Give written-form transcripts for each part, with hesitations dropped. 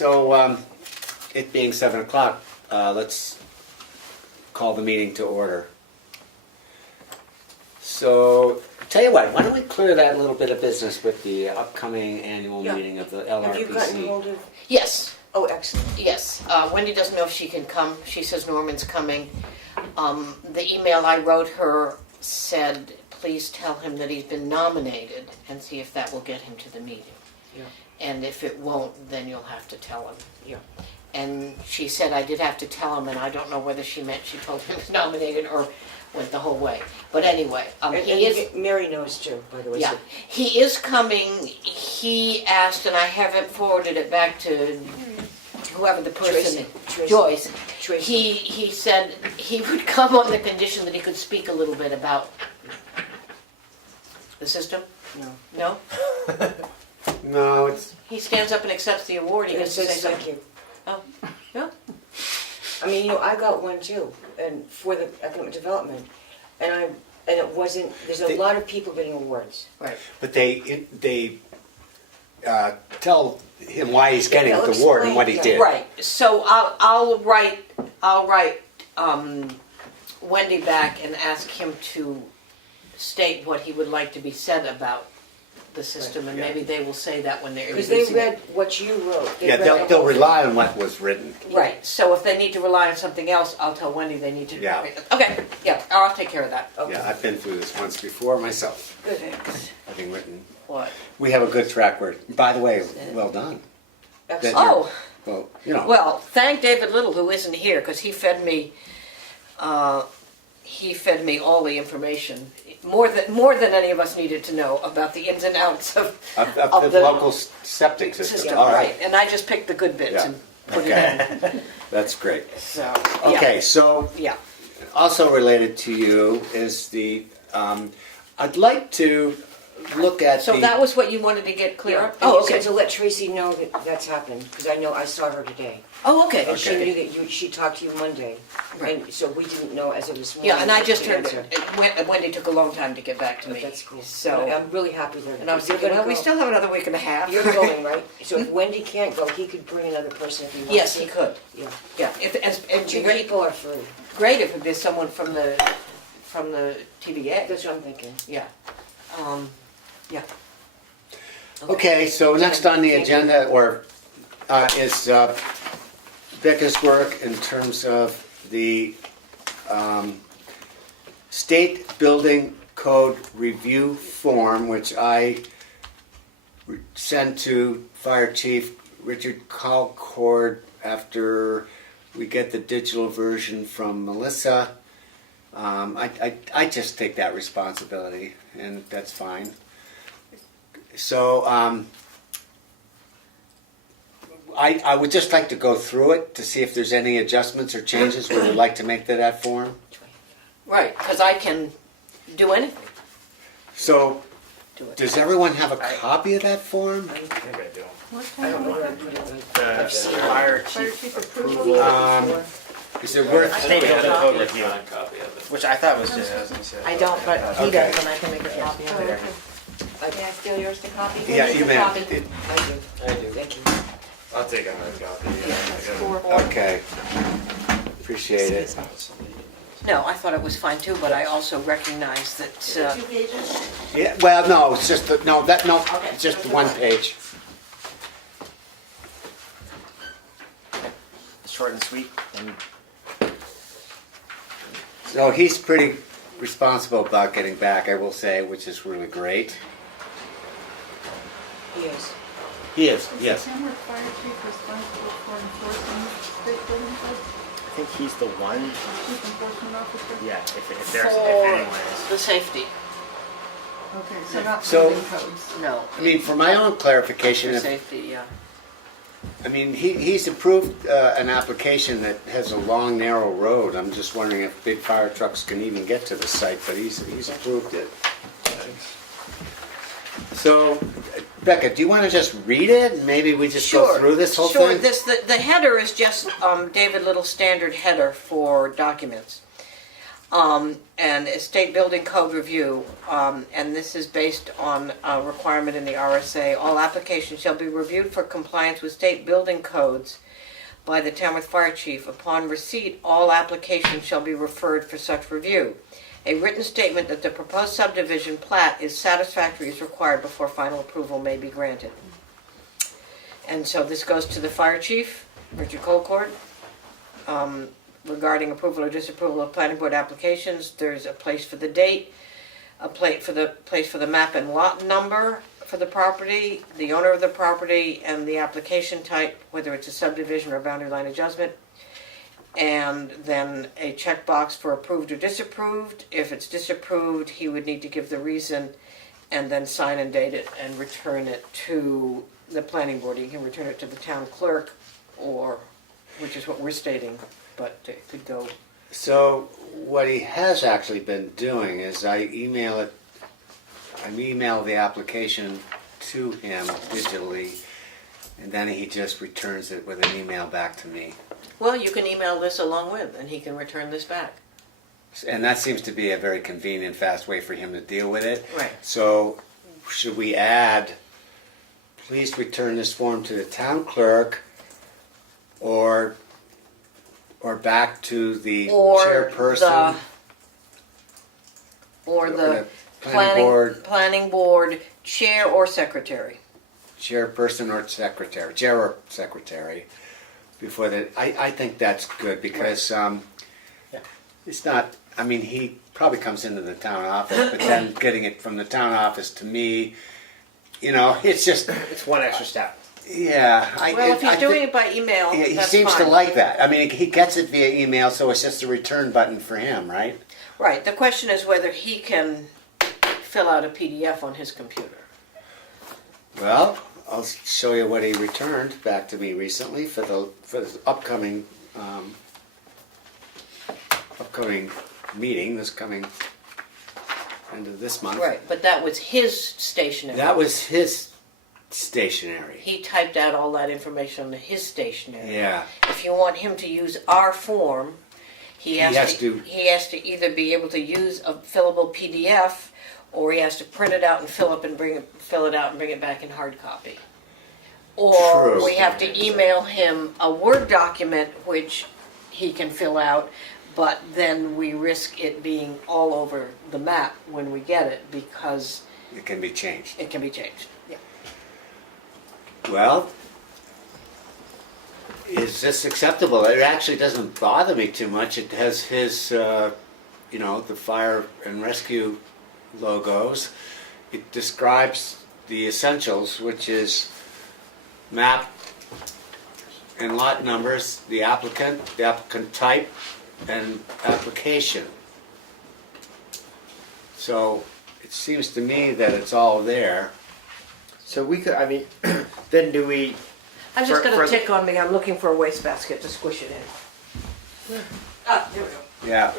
So, it being 7 o'clock, let's call the meeting to order. So, tell you what, why don't we clear that little bit of business with the upcoming annual meeting of the LRPC? Have you gotten hold of? Yes, Oh, excellent. yes. Wendy doesn't know if she can come. She says Norman's coming. The email I wrote her said, please tell him that he's been nominated and see if that will get him to the meeting. Yeah. And if it won't, then you'll have to tell him. Yeah. And she said I did have to tell him, and I don't know whether she meant she told him he was nominated or went the whole way. But anyway, he is. Mary knows too, by the way. Yeah, So he is coming. He asked, and I haven't forwarded it back to whoever the person Tracy. Joyce. Tracy. He said he would come on the condition that he could speak a little bit about the system. No. No? No, it's... He stands up and accepts the award. He And it gets to say says thank something. you. Oh, no? I mean, I got one too, and for the economic development, and it wasn't. There's a lot of people getting awards. Right. But they tell him why he's getting they'll the award and what he explain, did. Right. So I'll write Wendy back and ask him to state what he would like to be said about the system, and Yeah. maybe they will say that when they're Because they introducing read what you wrote. They Yeah, read they'll the whole rely on what was written. it. Right. So if they need to rely on something else, I'll tell Wendy they need to. Yeah. Okay. Yeah. I'll take care of that. Okay. Yeah, I've been through this once before myself, Good. having written. What? We have a good track record. By the way, well done. Excellent. Oh. Well, you know. Well, thank David Little, who isn't here, because he fed me. He fed me all the information, more than any of us needed to know about the ins and outs of Of the local septic system. system. All Right, and I just picked the good bits Yeah. and put Okay. it in. That's great. So Okay, so yeah. also related to you is the, I'd like to look at So the... that was what you wanted to get clear Yeah. up? And Oh, you said okay. to let Tracy know that that's happened, because I saw her today. Oh, okay. And she Okay. knew that she talked to you Monday. Right. And so we didn't know as it was morning. Yeah, and I just the heard answer. it. Wendy took a long time to get back to me. That's cool. So, I'm really happy that and I was you're thinking, gonna well, we go. still have another week and a half. You're going, right? So if Wendy can't go, he could bring another person if he wants Yes, to. he could. Yeah. Yeah. It'd Two be great. people are free. Great if it was someone from the TVA. That's what I'm thinking. Yeah. Yeah. Okay, so next on the Thank you. agenda is Becca's work in terms of the state building code review form, which I sent to Fire Chief Richard Colcord after we get the digital version from Melisa. I just take that responsibility, and that's fine. So I would just like to go through it to see if there's any adjustments or changes we would like to make to that form. Right, because I can do anything. So Do it. does everyone have a copy of that form? I think I do. I don't know where I put it, but I've seen it. Fire chief approval. Is it worth? State building code review, Copy of it. which I thought was just, I was gonna say. I don't, but he Okay. does, and I can make a copy of it. May I steal yours to copy? Yeah, you may. I do. I do. Thank you. I'll take a hard copy. Okay. Appreciate it. No, I thought it was fine too, but I also recognize that, 2 pages? Yeah. Well, no, it's just it's just one page. Short and sweet, and So he's pretty responsible about getting back, I will say, which is really great. Yes. He is. Yes. Tamworth Fire Chief responsible for enforcing state building codes, I think he's the one, Chief Enforcement Officer? yeah, if there's, if for anyone is. the safety. Okay, so not So- building codes. No. I mean, for my own clarification, For if safety, yeah. I mean, he's approved an application that has a long, narrow road. I'm just wondering if big fire trucks can even get to the site, but he's approved it. So, Becca, do you want to just read it, and maybe we just go through this whole Sure, thing? the header is just David Little's standard header for documents. And a state building code review, and this is based on a requirement in the RSA. All applications shall be reviewed for compliance with state building codes by the Tamworth Fire Chief. Upon receipt, all applications shall be referred for such review. A written statement that the proposed subdivision plat is satisfactory is required before final approval may be granted. And so this goes to the Fire Chief, Richard Colcord. Regarding approval or disapproval of planning board applications, there's a place for the date, a place for the map and lot number for the property, the owner of the property, and the application type, whether it's a subdivision or boundary line adjustment, and then a checkbox for approved or disapproved. If it's disapproved, he would need to give the reason, and then sign and date it and return it to the planning board. He can return it to the town clerk, or, which is what we're stating, but it could go. So what he has actually been doing is I email the application to him digitally, and then he just returns it with an email back to me. Well, you can email this along with, and he can return this back. And that seems to be a very convenient, fast way for him to deal with it. Right. So should we add, please return this form to the town clerk, or back to the chairperson? Or the planning planning board chair or secretary. Chairperson or secretary, chair or secretary, before that. I think that's good because it's not, I mean, he probably comes into the town office, but then getting it from the town office to me, it's just, It's one extra step. yeah. Well, if he's doing it by email, he that's seems to fine. like that. I mean, he gets it via email, so it's just a return button for him, right? Right, the question is whether he can fill out a PDF on his computer. Well, I'll show you what he returned back to me recently for the upcoming meeting, this coming end of this month. Right, but that was his stationery. That was his stationery. He typed out all that information on his stationery. Yeah. If you want him to use our form, he has to either be able to use a fillable PDF, or he has to print it out and fill it out and bring it back in hard copy. Or True. we have to email him a Word document which he can fill out, but then we risk it being all over the map when we get it because It can be changed. it can be changed. Yeah. Well, is this acceptable? It actually doesn't bother me too much. It has his, the fire and rescue logos. It describes the essentials, which is map and lot numbers, the applicant type, and application. So it seems to me that it's all there. So we could, then do we, I'm just For- going to for- tick on me. I'm looking for a wastebasket to squish it in. Ah, there we go. Yeah.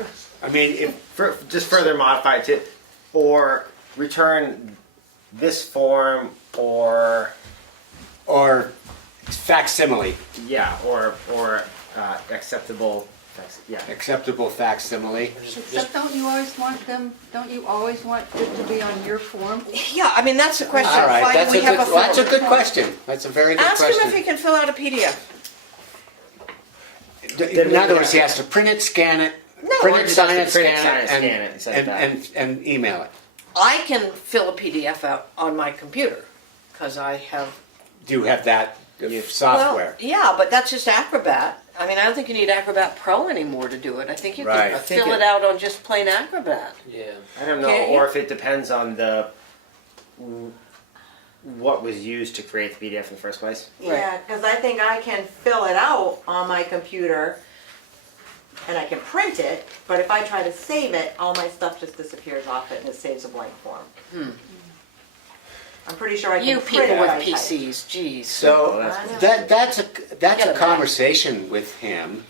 I mean, if just further modify it to, or return this form, or facsimile. or acceptable, Acceptable facsimile. Except don't you always want it to be on your form? Yeah, I mean, that's the question. All right, Why that's do we have a form? that's a good question. That's a very good Ask him question. if he can fill out a PDF. In other words, he has to print it, scan it, print or it, just sign have it, to print it, scan it, sign it, and send it back. and email it. I can fill a PDF out on my computer because I have Do you have that software? Well, yeah, but that's just Acrobat. I mean, I don't think you need Acrobat Pro anymore to do it. I think you Right. can I think fill it out on just plain Acrobat. Yeah. I don't know, Can't you? or if it depends on what was used to create the PDF in the first place. Yeah, because I think I can fill it out on my computer and I can print it, but if I try to save it, all my stuff just disappears off it and it saves a blank form. I'm pretty sure I can You print people it with when I type. PCs, geez. So I know. that's a Get a it conversation with him.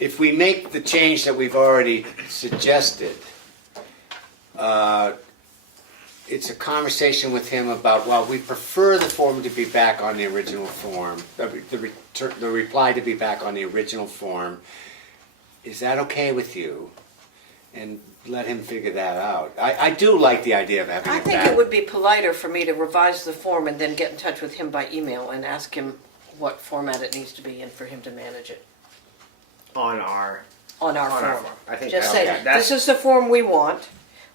If we make the change that we've already suggested, it's a conversation with him about, well, we prefer the form to be back on the original form, the reply to be back on the original form, is that okay with you? And let him figure that out. I do like the idea of having I it think back. it would be politer for me to revise the form and then get in touch with him by email and ask him what format it needs to be in for him to manage it On our on our On our form. form. I think Just that's- say, okay, that's- this is the form we want.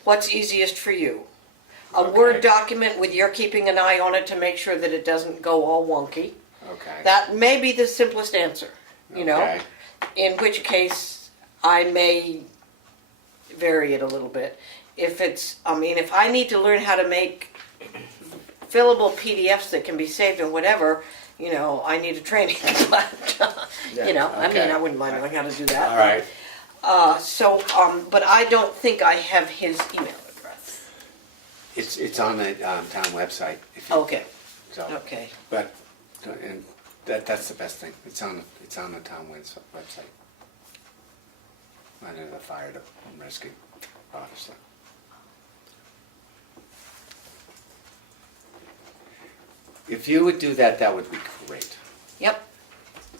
What's easiest for you? A Okay. Word document with your keeping an eye on it to make sure that it doesn't go all wonky. Okay. That may be the simplest answer, you know? Okay. In which case, I may vary it a little bit. If I need to learn how to make fillable PDFs that can be saved and whatever, you know, I need a training class. You know, I mean, okay. I wouldn't mind knowing how to do that. All right. But I don't think I have his email address. It's on the town website. If you, Okay, So, okay. but and that's the best thing. It's on the town website. Under the fire and rescue officer. If you would do that, that would be great. Yep,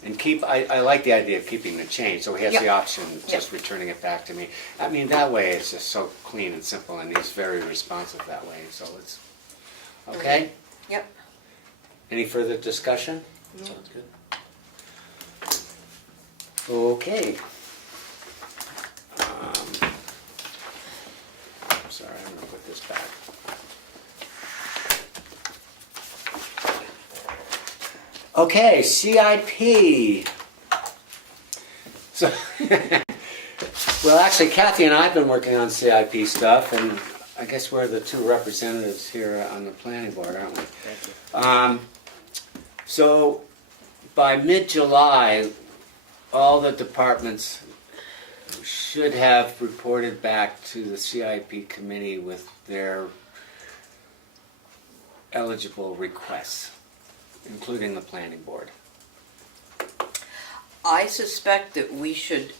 And I like the idea of keeping the change, so he has Yep. the option of just returning it back to me. I mean, that way it's just so clean and simple, and he's very responsive that way, so it's, okay? yep. Any further discussion? Sounds good. Okay. Sorry, I'm gonna put this back. Okay, CIP. So, well, actually, Kathi and I have been working on CIP stuff, and I guess we're the two representatives here on the planning board, aren't we? Thank you. So, by mid-July, all the departments should have reported back to the CIP committee with their eligible requests, including the planning board. I suspect that we should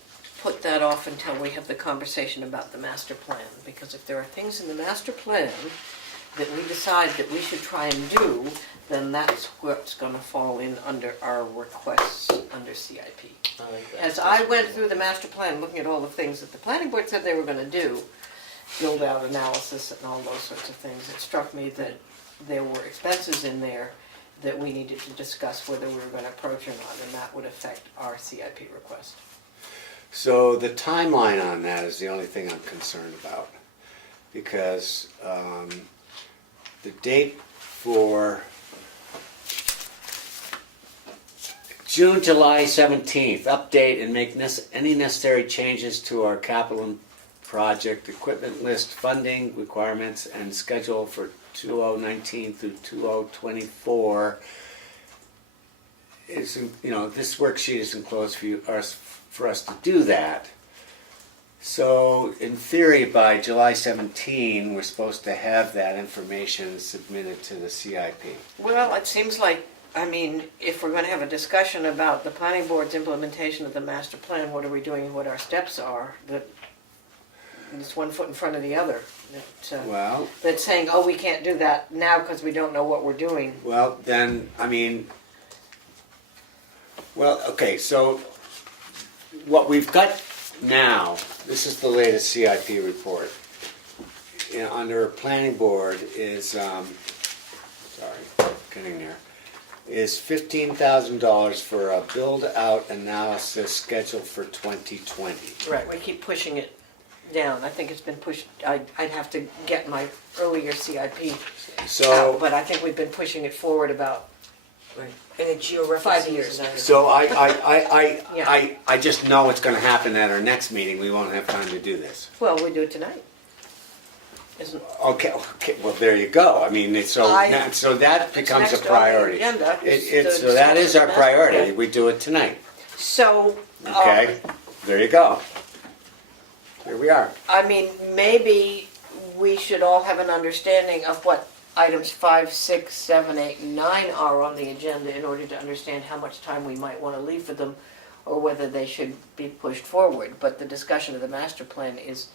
put that off until we have the conversation about the master plan, because if there are things in the master plan that we decide that we should try and do, then that's what's gonna fall in under our requests under CIP. I like that. As I went through the master plan, looking at all the things that the planning board said they were gonna do, build out analysis and all those sorts of things, it struck me that there were expenses in there that we needed to discuss whether we were gonna approach or not, and that would affect our CIP request. So the timeline on that is the only thing I'm concerned about, because the date for June, July 17th, update and make any necessary changes to our capital project equipment list, funding requirements, and schedule for 2019 through 2024. Is, you know, this worksheet is enclosed for us to do that. So, in theory, by July 17, we're supposed to have that information submitted to the CIP. Well, it seems like, I mean, if we're gonna have a discussion about the planning board's implementation of the master plan, what are we doing, what our steps are, that it's one foot in front of the other. Well, That's saying, oh, we can't do that now because we don't know what we're doing. well, then, I mean, well, okay, so what we've got now, this is the latest CIP report. You know, under planning board is, sorry, getting there, is $15,000 for a build-out analysis scheduled for 2020. Right, we keep pushing it down. I think it's been pushed, I'd have to get my earlier CIP So, out, but I think we've been pushing it forward about, Right. And the georeferences 5 years. and everything. so Yeah. I just know it's gonna happen at our next meeting. We won't have time to do this. well, we do it tonight. Isn't, Okay, well, there you go. I mean, so that becomes a next on the priority. agenda is So to that is our discuss the master priority. plan. We do it tonight. so, Okay, there you go. Here we are. I mean, maybe we should all have an understanding of what items 5, 6, 7, 8, and 9 are on the agenda in order to understand how much time we might want to leave for them, or whether they should be pushed forward. But the discussion of the master plan is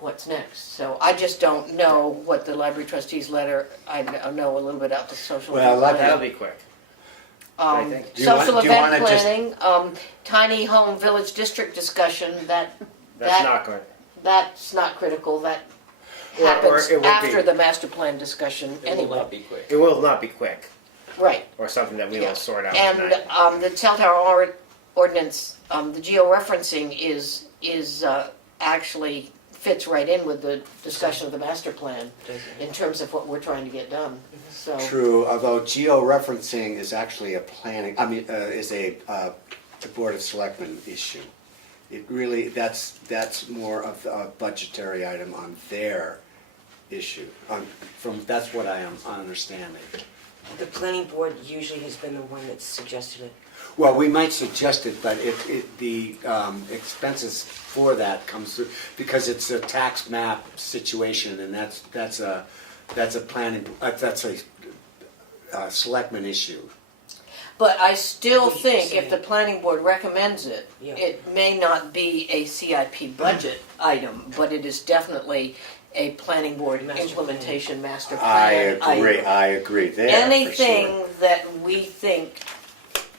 what's next. So I just don't know what the library trustees letter, I know a little bit out the social. Well, media. That'll be quick. I think. Do you want- social do you event wanna just- planning, tiny home village district discussion, That's That- not good. that's not critical, that Or happens it won't after be. the master plan discussion It will anyway. not be quick. It will not be quick, Right. or something that we Yeah. will sort out And tonight. the cell tower ordinance, the georeferencing is actually fits right in with the discussion of the master plan in terms of what we're trying to get done. So True, although georeferencing is actually a planning, is a Board of Selectmen issue. It really, that's more of a budgetary item on their issue. That's what I am understanding. The planning board usually has been the one that's suggested it. Well, we might suggest it, but the expenses for that comes through, because it's a tax map situation, and that's a planning, that's a selectman issue. but I still think if the planning board recommends it, Yeah. it may not be a CIP budget item, but it is definitely a planning board Master plan. implementation master I plan agree, item. I agree there, for Anything sure. that we think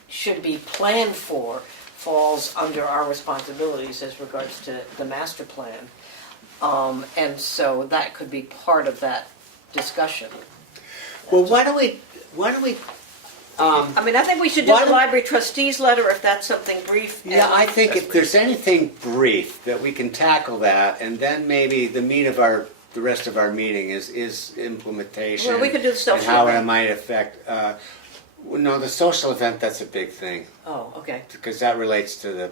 should be planned for falls under our responsibilities as regards to the master plan. And so that could be part of that discussion. Well, why don't we, I mean, I think we should do Why the don't- library trustees letter if that's something brief. yeah, I think if there's anything brief that we can tackle that, and then maybe the meat of the rest of our meeting is implementation. Well, we could do the social and how event. it might affect, no, the social event, that's a big thing, Oh, okay. because that relates to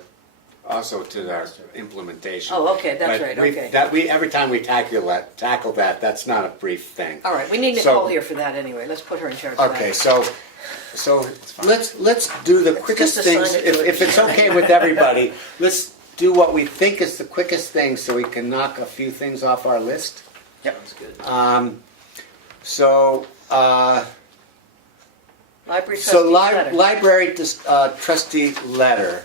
also to our implementation. Oh, okay, that's But right, we- okay. every time we tackle that, that's not a brief thing. All right, we need So- Nichole here for that anyway. Let's put her in charge of that. Okay, so let's do the quickest just assign things, it to if it. it's okay with everybody, let's do what we think is the quickest thing so we can knock a few things off our list. Sounds good. So, Library so trustees letter. library trustee letter,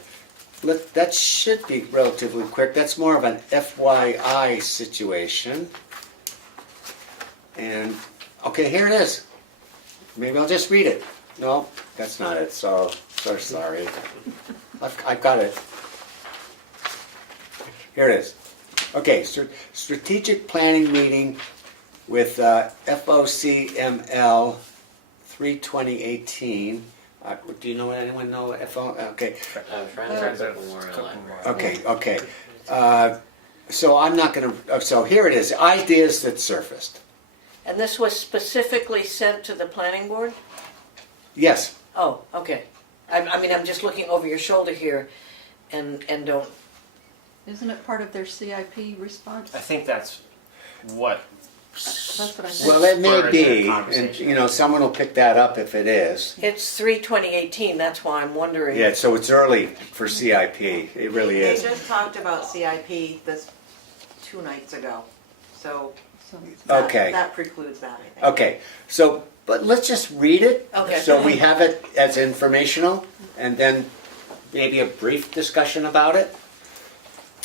that should be relatively quick, that's more of an FYI situation. And, okay, here it is. Maybe I'll just read it. No, that's not it, so sorry. I've got it. Here it is. Okay, strategic planning meeting with FOCML 3/2018. Do you know anyone know FO? Okay, Friends at Cook Memorial Library. okay. So I'm not going to. So here it is. Ideas that surfaced. And this was specifically sent to the planning board? Yes. Oh, okay. I mean, I'm just looking over your shoulder here and don't, Isn't it part of their CIP response? I think that's what. That's what I said. Well, it may spurred be, the and conversation. someone will pick that up if it is. it's 3/2018, that's why I'm wondering. Yeah, so it's early for CIP. It really They is. just talked about CIP this 2 nights ago, so So, Okay. that precludes that, I think. Okay, so, but let's just read it. Okay. So we have it as informational, and then maybe a brief discussion about it.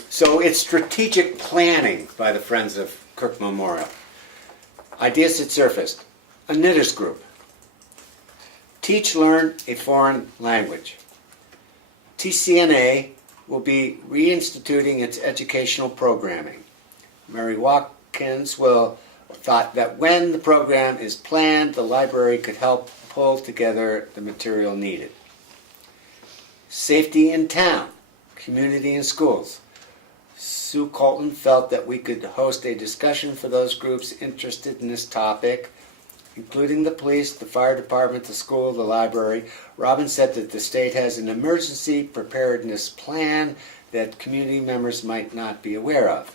So it's strategic planning by the Friends of Cook Memorial. Ideas that surfaced. A knitters group. Teach, learn a foreign language. TCNA will be reinstituting its educational programming. Mary Watkins thought that when the program is planned, the library could help pull together the material needed. Safety in town, community and schools. Sue Colton felt that we could host a discussion for those groups interested in this topic, including the police, the fire department, the school, the library. Robin said that the state has an emergency preparedness plan that community members might not be aware of.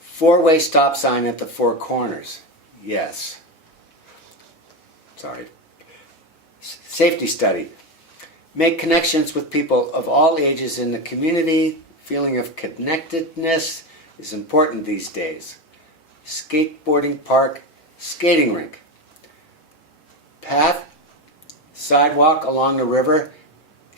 4-way stop sign at the 4 corners. Yes. Sorry. Safety study. Make connections with people of all ages in the community. Feeling of connectedness is important these days. Skateboarding park, skating rink. Path, sidewalk along the river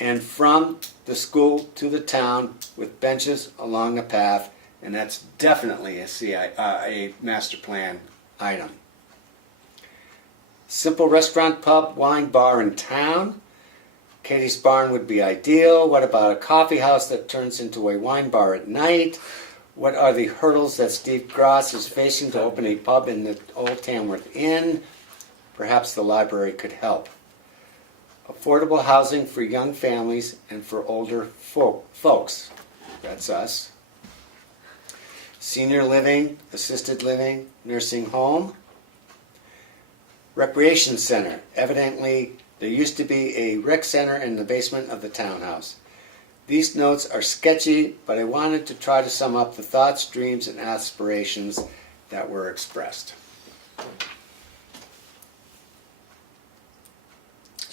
and from the school to the town with benches along the path, and that's definitely a master plan item. Simple restaurant, pub, wine bar in town. Katie's Barn would be ideal. What about a coffee house that turns into a wine bar at night? What are the hurdles that Steve Gross is facing to open a pub in the old Tamworth Inn? Perhaps the library could help. Affordable housing for young families and for older folks. That's us. Senior living, assisted living, nursing home. Recreation center. Evidently, there used to be a rec center in the basement of the townhouse. These notes are sketchy, but I wanted to try to sum up the thoughts, dreams, and aspirations that were expressed.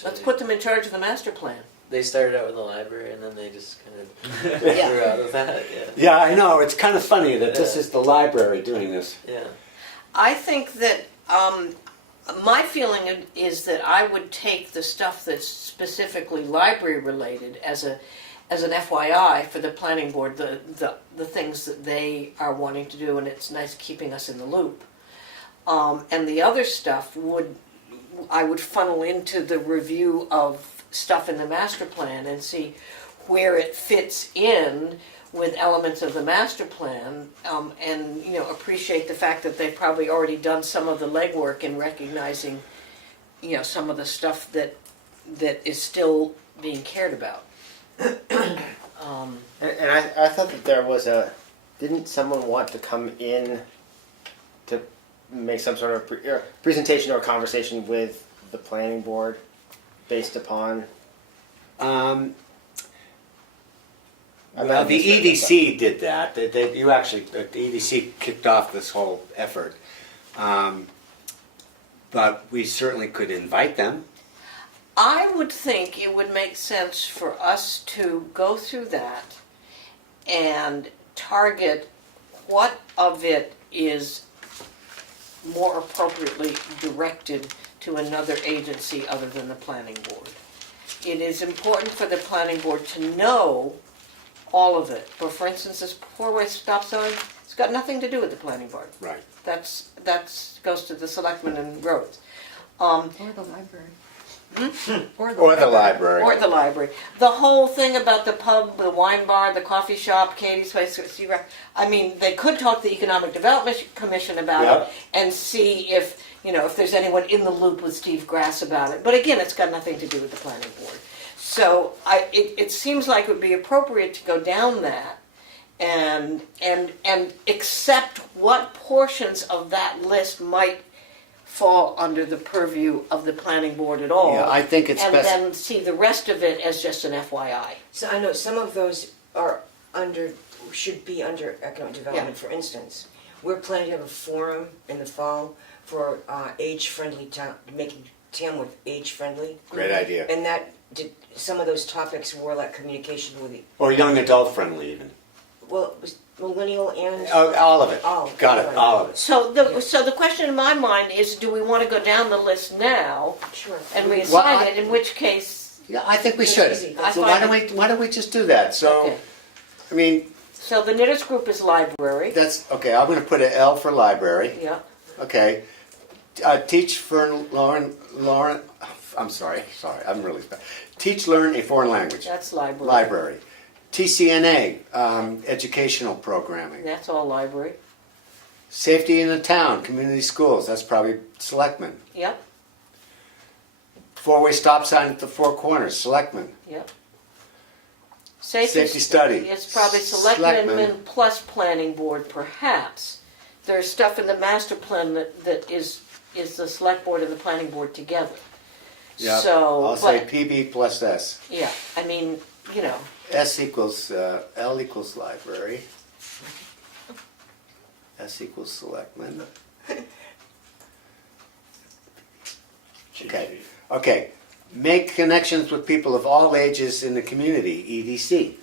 Let's put them in charge of the master plan. They started out with the library and then they just kind of Yeah. grew out of that. Yeah. Yeah, I know. It's kind of funny that this Yeah. is the library doing this. Yeah. I think that my feeling is that I would take the stuff that's specifically library related as an FYI for the planning board, the things that they are wanting to do, and it's nice keeping us in the loop. And the other stuff I would funnel into the review of stuff in the master plan and see where it fits in with elements of the master plan, and appreciate the fact that they've probably already done some of the legwork in recognizing some of the stuff that is still being cared about. And I thought that there was didn't someone want to come in to make some sort of presentation or conversation with the planning board based upon? Well, the EDC did that. The EDC kicked off this whole effort. But we certainly could invite them. I would think it would make sense for us to go through that and target what of it is more appropriately directed to another agency other than the planning board. It is important for the planning board to know all of it. But for instance, this four-way stop sign, it's got nothing to do with the planning board. Right. That's goes to the selectmen and roads. Or the library. Or the library. Or the library. The whole thing about the pub, the wine bar, the coffee shop, Katie's place, I mean, they could talk to the Economic Development Commission about it and see if there's anyone in the loop with Steve Grass about it. But again, it's got nothing to do with the planning board. So it seems like it would be appropriate to go down that and accept what portions of that list might fall under the purview of the planning board at all. Yeah, I think it's and best. then see the rest of it as just an FYI. So I know some of those should be under economic development. For instance, we're planning to have a forum in the fall for age-friendly town, making Tamworth age-friendly. Great idea. And some of those topics were like communication with Or young adult friendly even. it was millennial and All of it. All. Got it. All of it. So the question in my mind is, do we want to go down the list now sure. and reassign Well, it? In which case, Yeah, I think we It's should. easy. I So find why don't we just do that? So, Okay. I mean, so the knitters group is library. that's okay. I'm going to put an L for library. Yeah. Okay. Teach Lauren. I'm sorry. I'm really bad. Teach, learn a foreign language. That's library. Library. TCNA, educational programming. That's all library. Safety in the town, community schools. That's probably Selectmen. Yep. Four-way stop sign at the four corners. Selectmen. Yep. Safety study. It's probably selectmen plus planning board, perhaps. There's stuff in the master plan that is the select board and the planning board together. Yeah. So, I'll say PB plus S. yeah, I mean, S equals L equals library. S equals selectmen. Okay. Okay. Make connections with people of all ages in the community. EDC.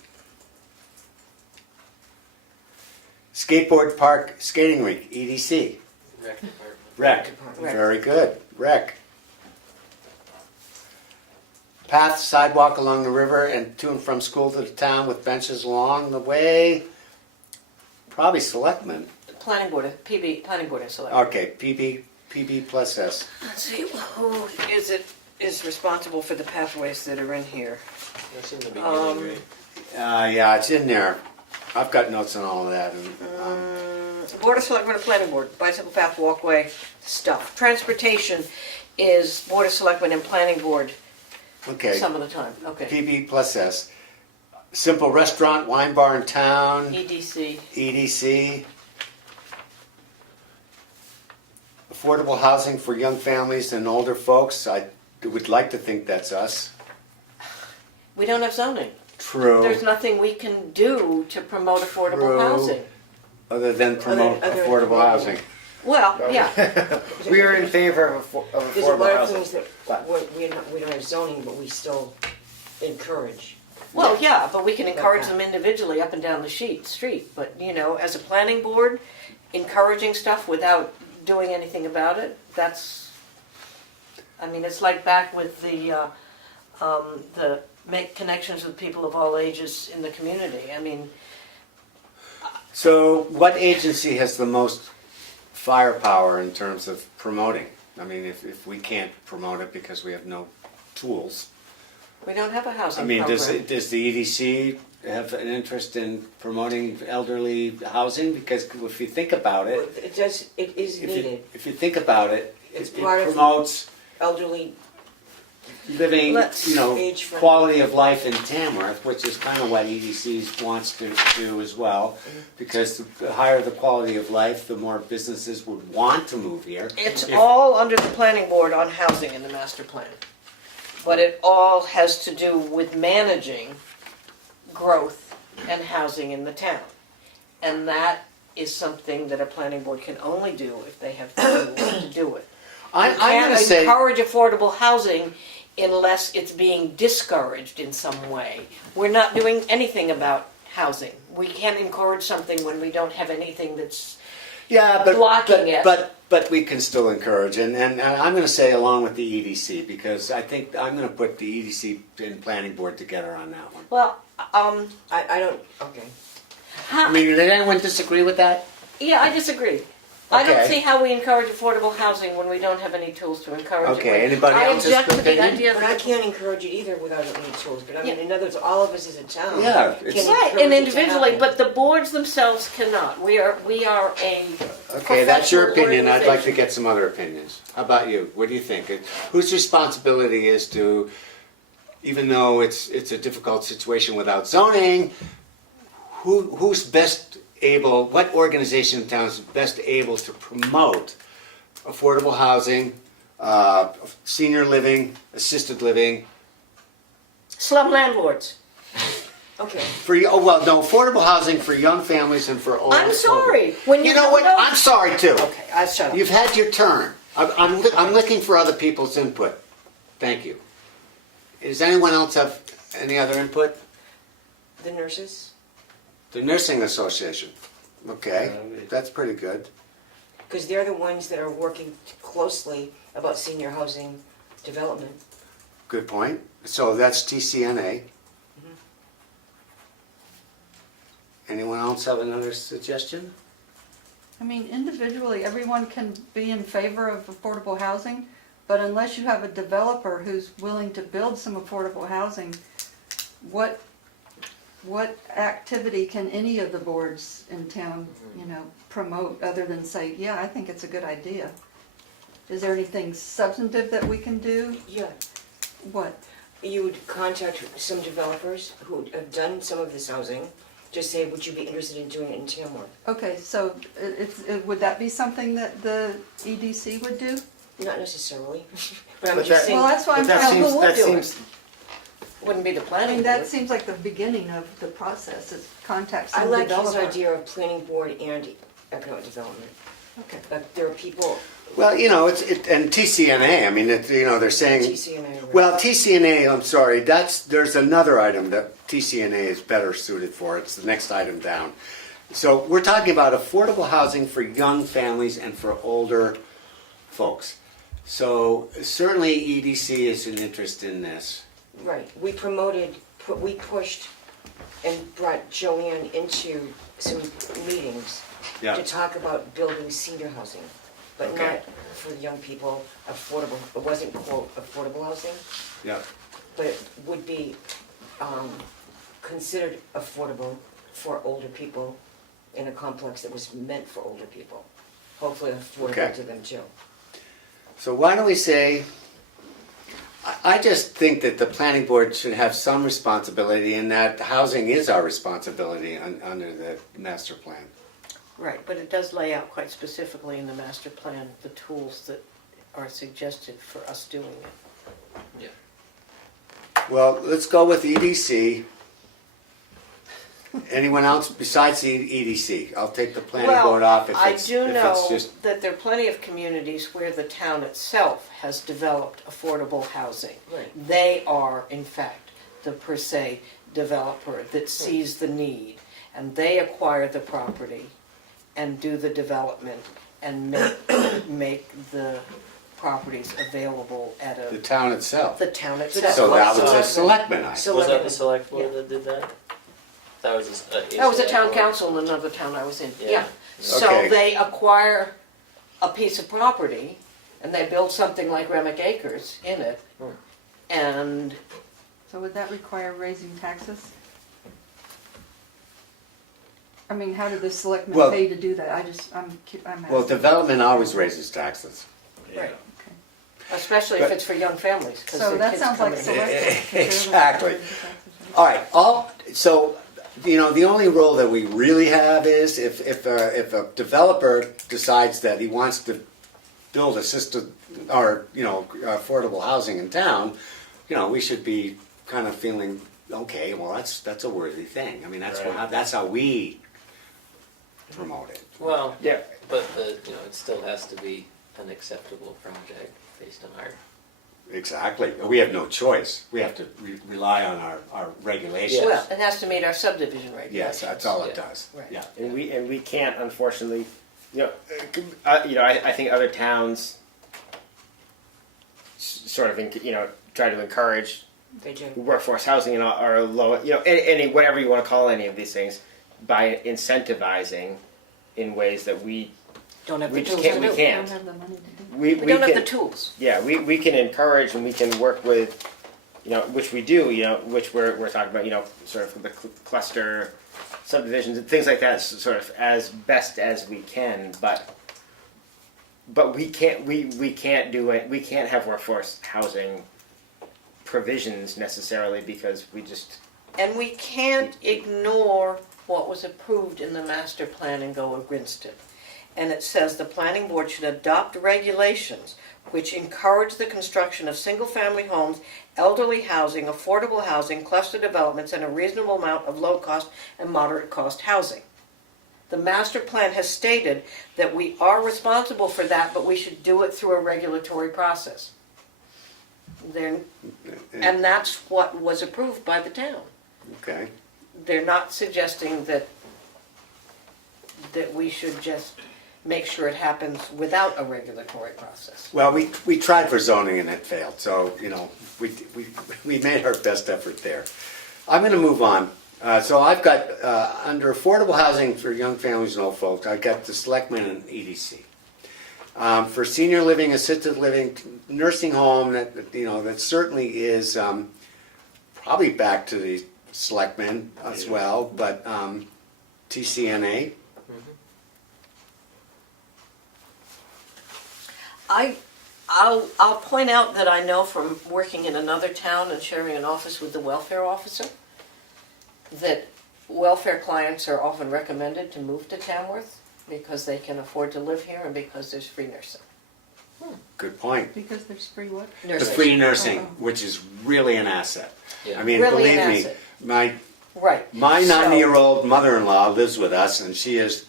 Skateboard park, skating rink. EDC. Rec department. Rec. Rec. Very good. Rec. Path, sidewalk along the river and to and from school to the town with benches along the way. Probably selectmen. planning board, PB, planning board and selectmen. Okay, PB PB plus S. Let's see, who is responsible for the pathways that are in here? That's in the beginning, right? Yeah, it's in there. I've got notes on all of that. Board of Selectmen and Planning Board, bicycle path, walkway, stuff. Transportation is Board of Selectmen and Planning Board Okay, some of the time, okay. PB plus S. Simple restaurant, wine bar in town, EDC, EDC. Affordable housing for young families and older folks. I would like to think that's us. we don't have zoning. True. There's nothing we can do to promote affordable True. housing. Other than promote Other- affordable housing. Well, yeah, We are in favor of There's a affordable lot of housing. things that But- we don't have zoning, but we still encourage. well, yeah, but we can encourage them individually up and down the street. But, you know, as a planning board, encouraging stuff without doing anything about it, that's, I mean, it's like back with the make connections with people of all ages in the community. I mean, So what agency has the most firepower in terms of promoting? I mean, if we can't promote it because we have no tools. we don't have a I housing mean, program. does the EDC have an interest in promoting elderly housing? Because if you think about it, It is needed, if you think about it, It's it part of- promotes elderly, living, Let's- Age-friendly. quality of life in Tamworth, which is kind of what EDC wants to do as well, because the higher the quality of life, the more businesses would want to move here. It's If- all under the planning board on housing in the master plan. But it all has to do with managing growth and housing in the town. And that is something that a planning board can only do if they have tools to do it. I'm You going to can't say, encourage affordable housing unless it's being discouraged in some way. We're not doing anything about housing. We can't encourage something when we don't have anything that's, yeah, but blocking it. but we can still encourage, and I'm going to say along with the EDC, because I think I'm going to put the EDC and planning board together on that one. well, I don't, okay. I mean, did anyone disagree with that? yeah, I disagree. I don't Okay. see how we encourage affordable housing when we don't have any tools to encourage it. Okay, with. anybody I else's object to the opinion? idea But I that can't encourage it either without any tools, but I mean, Yeah. in other words, all of us as a town. Yeah, can it's- right, encourage and it to individually, happen. but the boards themselves cannot. We are a Okay, that's your professional opinion. I'd like to organization. get some other opinions. How about you? What do you think? Whose responsibility is to, even though it's a difficult situation without zoning, who's best able, what organization in town is best able to promote affordable housing, senior living, assisted living, slum landlords. Okay, affordable housing for young families and for old. I'm sorry. When You know have what? no- I'm sorry too. Okay, I shut up. You've had your turn. I'm looking for other people's input. Thank you. Does anyone else have any other input? the nurses, The Nursing Association. Okay, Yeah, that's pretty good. because they're the ones that are working closely about senior housing development. Good point. So that's TCNA. Anyone else have another suggestion? I mean, individually, everyone can be in favor of affordable housing, but unless you have a developer who's willing to build some affordable housing, what activity can any of the boards in town, promote other than say, yeah, I think it's a good idea? Is there anything substantive that we can do? Yeah, What? you would contact some developers who have done some of this housing, just say, would you be interested in doing it in Tamworth? Okay, so would that be something that the EDC would do? Not necessarily, but I'm But just that- saying. Well, that's why I'm But that telling seems, who would that do it. seems, Wouldn't be the I planning mean, board. that seems like the beginning of the process, is contact I some like his developer. idea of planning board and economic development, Okay. but there are people, Well, and TCNA, I mean, they're saying, TCNA. well, TCNA, I'm sorry, there's another item that TCNA is better suited for. It's the next item down. So we're talking about affordable housing for young families and for older folks. So certainly EDC is an interest in this. Right, we pushed and brought Joanne into some meetings Yeah. to talk about building senior housing. but Okay. not for the young people, affordable, it wasn't quote affordable housing, Yeah. but it would be considered affordable for older people in a complex that was meant for older people. Hopefully affordable Okay. to them too. So why don't we say, I just think that the planning board should have some responsibility in that housing is our responsibility under the master plan. Right, but it does lay out quite specifically in the master plan the tools that are suggested for us doing it. Well, let's go with EDC. Anyone else besides the EDC? I'll take the planning board off if I it's, do if it's know just, that there are plenty of communities where the town itself has developed affordable housing. Right. They are, in fact, the per se developer that sees the need, and they acquire the property and do the development and make the properties available at the a, town itself. the town that's itself. So that was a Selectmen. selectman item. So Was that like- the select board Yeah. that did that? That was That was a town board. council in another town I was in, Yeah. yeah. So Okay. they acquire a piece of property and they build something like Remick Acres in it. Hmm. And So would that require raising taxes? I mean, how do the selectmen Well- pay to do that? I'm asking. Well, development always raises taxes. Right. Okay. especially if it's for young families, because So the that kids sounds come like in. select. Exactly. All right, so, you know, the only role that we really have is if a developer decides that he wants to build assisted, or, you know, affordable housing in town, you know, we should be kind of feeling, okay, well, that's a worthy thing. I mean, Right. that's how we promote it. Well, Yeah, but it still has to be an acceptable project based on our. Exactly. We have no choice. We have to rely on our regulations. Well, it has to meet our subdivision regulations. Yes, that's all it Yeah. does. Right. Yeah. and we can't, unfortunately, I think other towns sort of try to encourage They do. workforce housing and or low, any whatever you want to call any of these things, by incentivizing in ways that we Don't have the just tools can't. to We do. We can't. don't have the money to do it. We We don't have can, the tools. Yeah, we can encourage and we can work with, which we do, which we're talking about, sort of the cluster subdivisions and things like that, sort of as best as we can. But we can't do it. We can't have workforce housing provisions necessarily because we just. And we can't ignore what was approved in the master plan and go against it. And it says the planning board should adopt regulations which encourage the construction of single-family homes, elderly housing, affordable housing, cluster developments, and a reasonable amount of low-cost and moderate-cost housing. The master plan has stated that we are responsible for that, but we should do it through a regulatory process. And that's what was approved by the town. Okay. They're not suggesting that we should just make sure it happens without a regulatory process. Well, we tried for zoning and it failed, so, we made our best effort there. I'm gonna move on. So I've got, under affordable housing for young families and old folks, I've got the Selectmen and EDC. For senior living, assisted living, nursing home, that certainly is, probably back to the Selectmen as well, but, TCNA. I'll point out that I know from working in another town and sharing an office with the welfare officer that welfare clients are often recommended to move to Tamworth because they can afford to live here and because there's free nursing. Good point. Because there's free what? The free nursing, Oh. which is really an asset. Yeah. I mean, Really an believe me, asset. my Right. My So- 90-year-old mother-in-law lives with us, and she is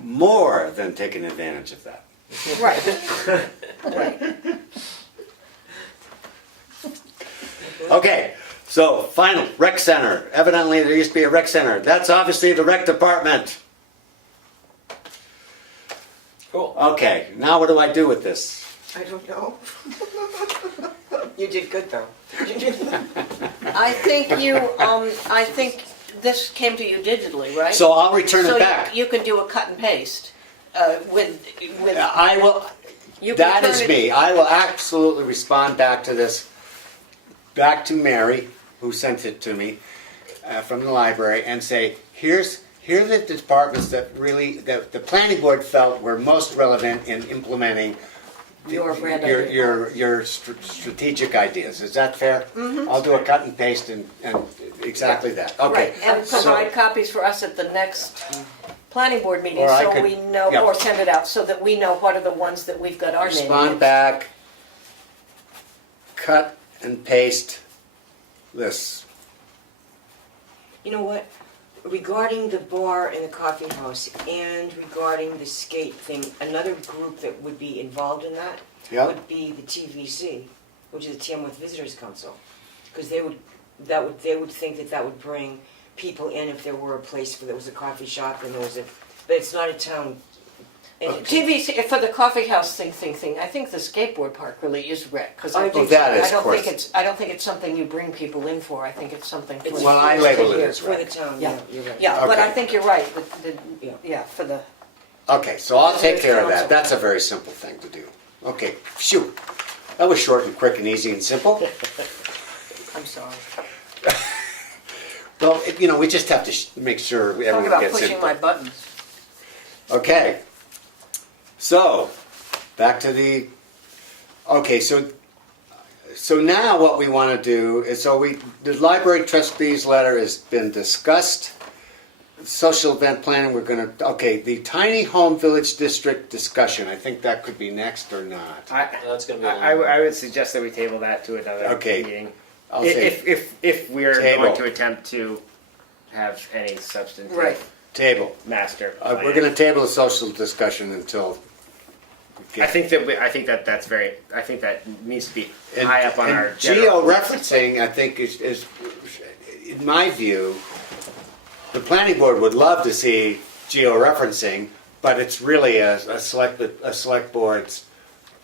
more than taking advantage of that. Right. Right. Okay, so final, rec center. Evidently, there used to be a rec center. That's obviously the rec department. Cool. Okay, now what do I do with this? I don't know. You did good though. I think this came to you digitally, right? So I'll return So it back. you can do a cut and paste with I will. You can That is turn it- me. I will absolutely respond back to this, back to Mary, who sent it to me from the library, and say, here are the departments that the planning board felt were most relevant in implementing Your brand idea. your strategic ideas. Is that fair? I'll do a cut and paste and exactly that. Okay. Right, and provide copies for us at the next planning board meeting, Or I so could- we know, yeah. or send it out, so that we know what are the ones that we've got our name Respond against. back, cut and paste lists. You know what? Regarding the bar and the coffee house and regarding the skate thing, another group that would be involved in that Yep. would be the TVC, which is the Tamworth Visitors Council. Because they would think that would bring people in if there were a place where there was a coffee shop and there was but it's not a town. TVC, for the coffee house thing, I think the skateboard park really is wrecked, because I Oh, think, that is, I don't of course. think I don't think it's something you bring people in for, I think it's something for. It's Well, I label it as for the rec. town, Yeah. yeah, you're right. Yeah, but Okay. I think you're right, Yeah. yeah, for the, Okay, so I'll take care of that. Council. That's a very simple thing to do. Okay, phew. That was short and quick and easy and simple. I'm sorry. Well, we just have to make sure Talk everyone about gets pushing input. my buttons. Okay. So, back to the, okay, so now what we want to do is, the library trustees letter has been discussed. Social event planning, we're going to, okay, the tiny home village district discussion, I think that could be next or not. That's gonna be a long I would suggest that we table that to another Okay. meeting. I'll say If we're Table. going to attempt to have any substantive Right. table. master We're plan. going to table the social discussion until. we I get- think I think that needs to be And- high up on and our general. Geo-referencing, I think, is, in my view, the planning board would love to see geo-referencing, but it's really a select board's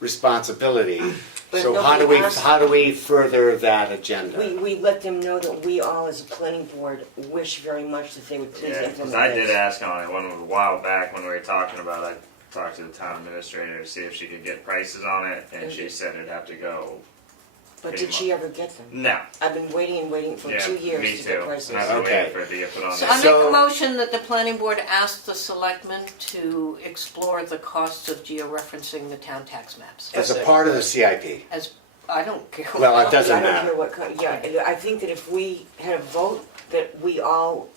responsibility. But So nobody asked- how do we further that agenda? We let them know that we all, as a planning board, wish very much that they would please Yeah, implement because I this. did ask on it a while back when we were talking about it. I talked to the town administrator to see if she could get prices on it, and she said it'd have to go. But did she ever get them? No. I've been waiting and waiting for Yeah, 2 years me to too. get prices. And I've been Okay. waiting for it to get put on So there. I make So- a motion that the planning board ask the selectmen to explore the costs of geo-referencing the town tax maps. As a part of the CIP. As, I don't care. Well, it doesn't I don't matter. hear what kind, yeah, I think that if we had a vote, that we all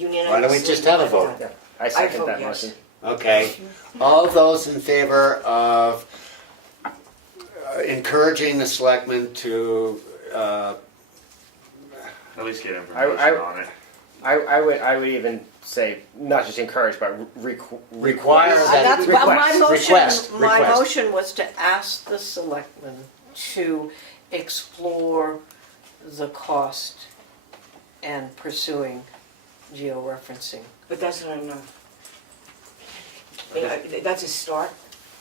unanimously. Why don't we just have a vote? I second vote that yes. motion. Okay. All those in favor of encouraging the selectmen to At least get information I- on it. I would even say not just encourage, but require That's, well, my motion, Request. my motion was to ask the selectmen to explore the cost and pursuing geo-referencing. But that's not enough. That's a start,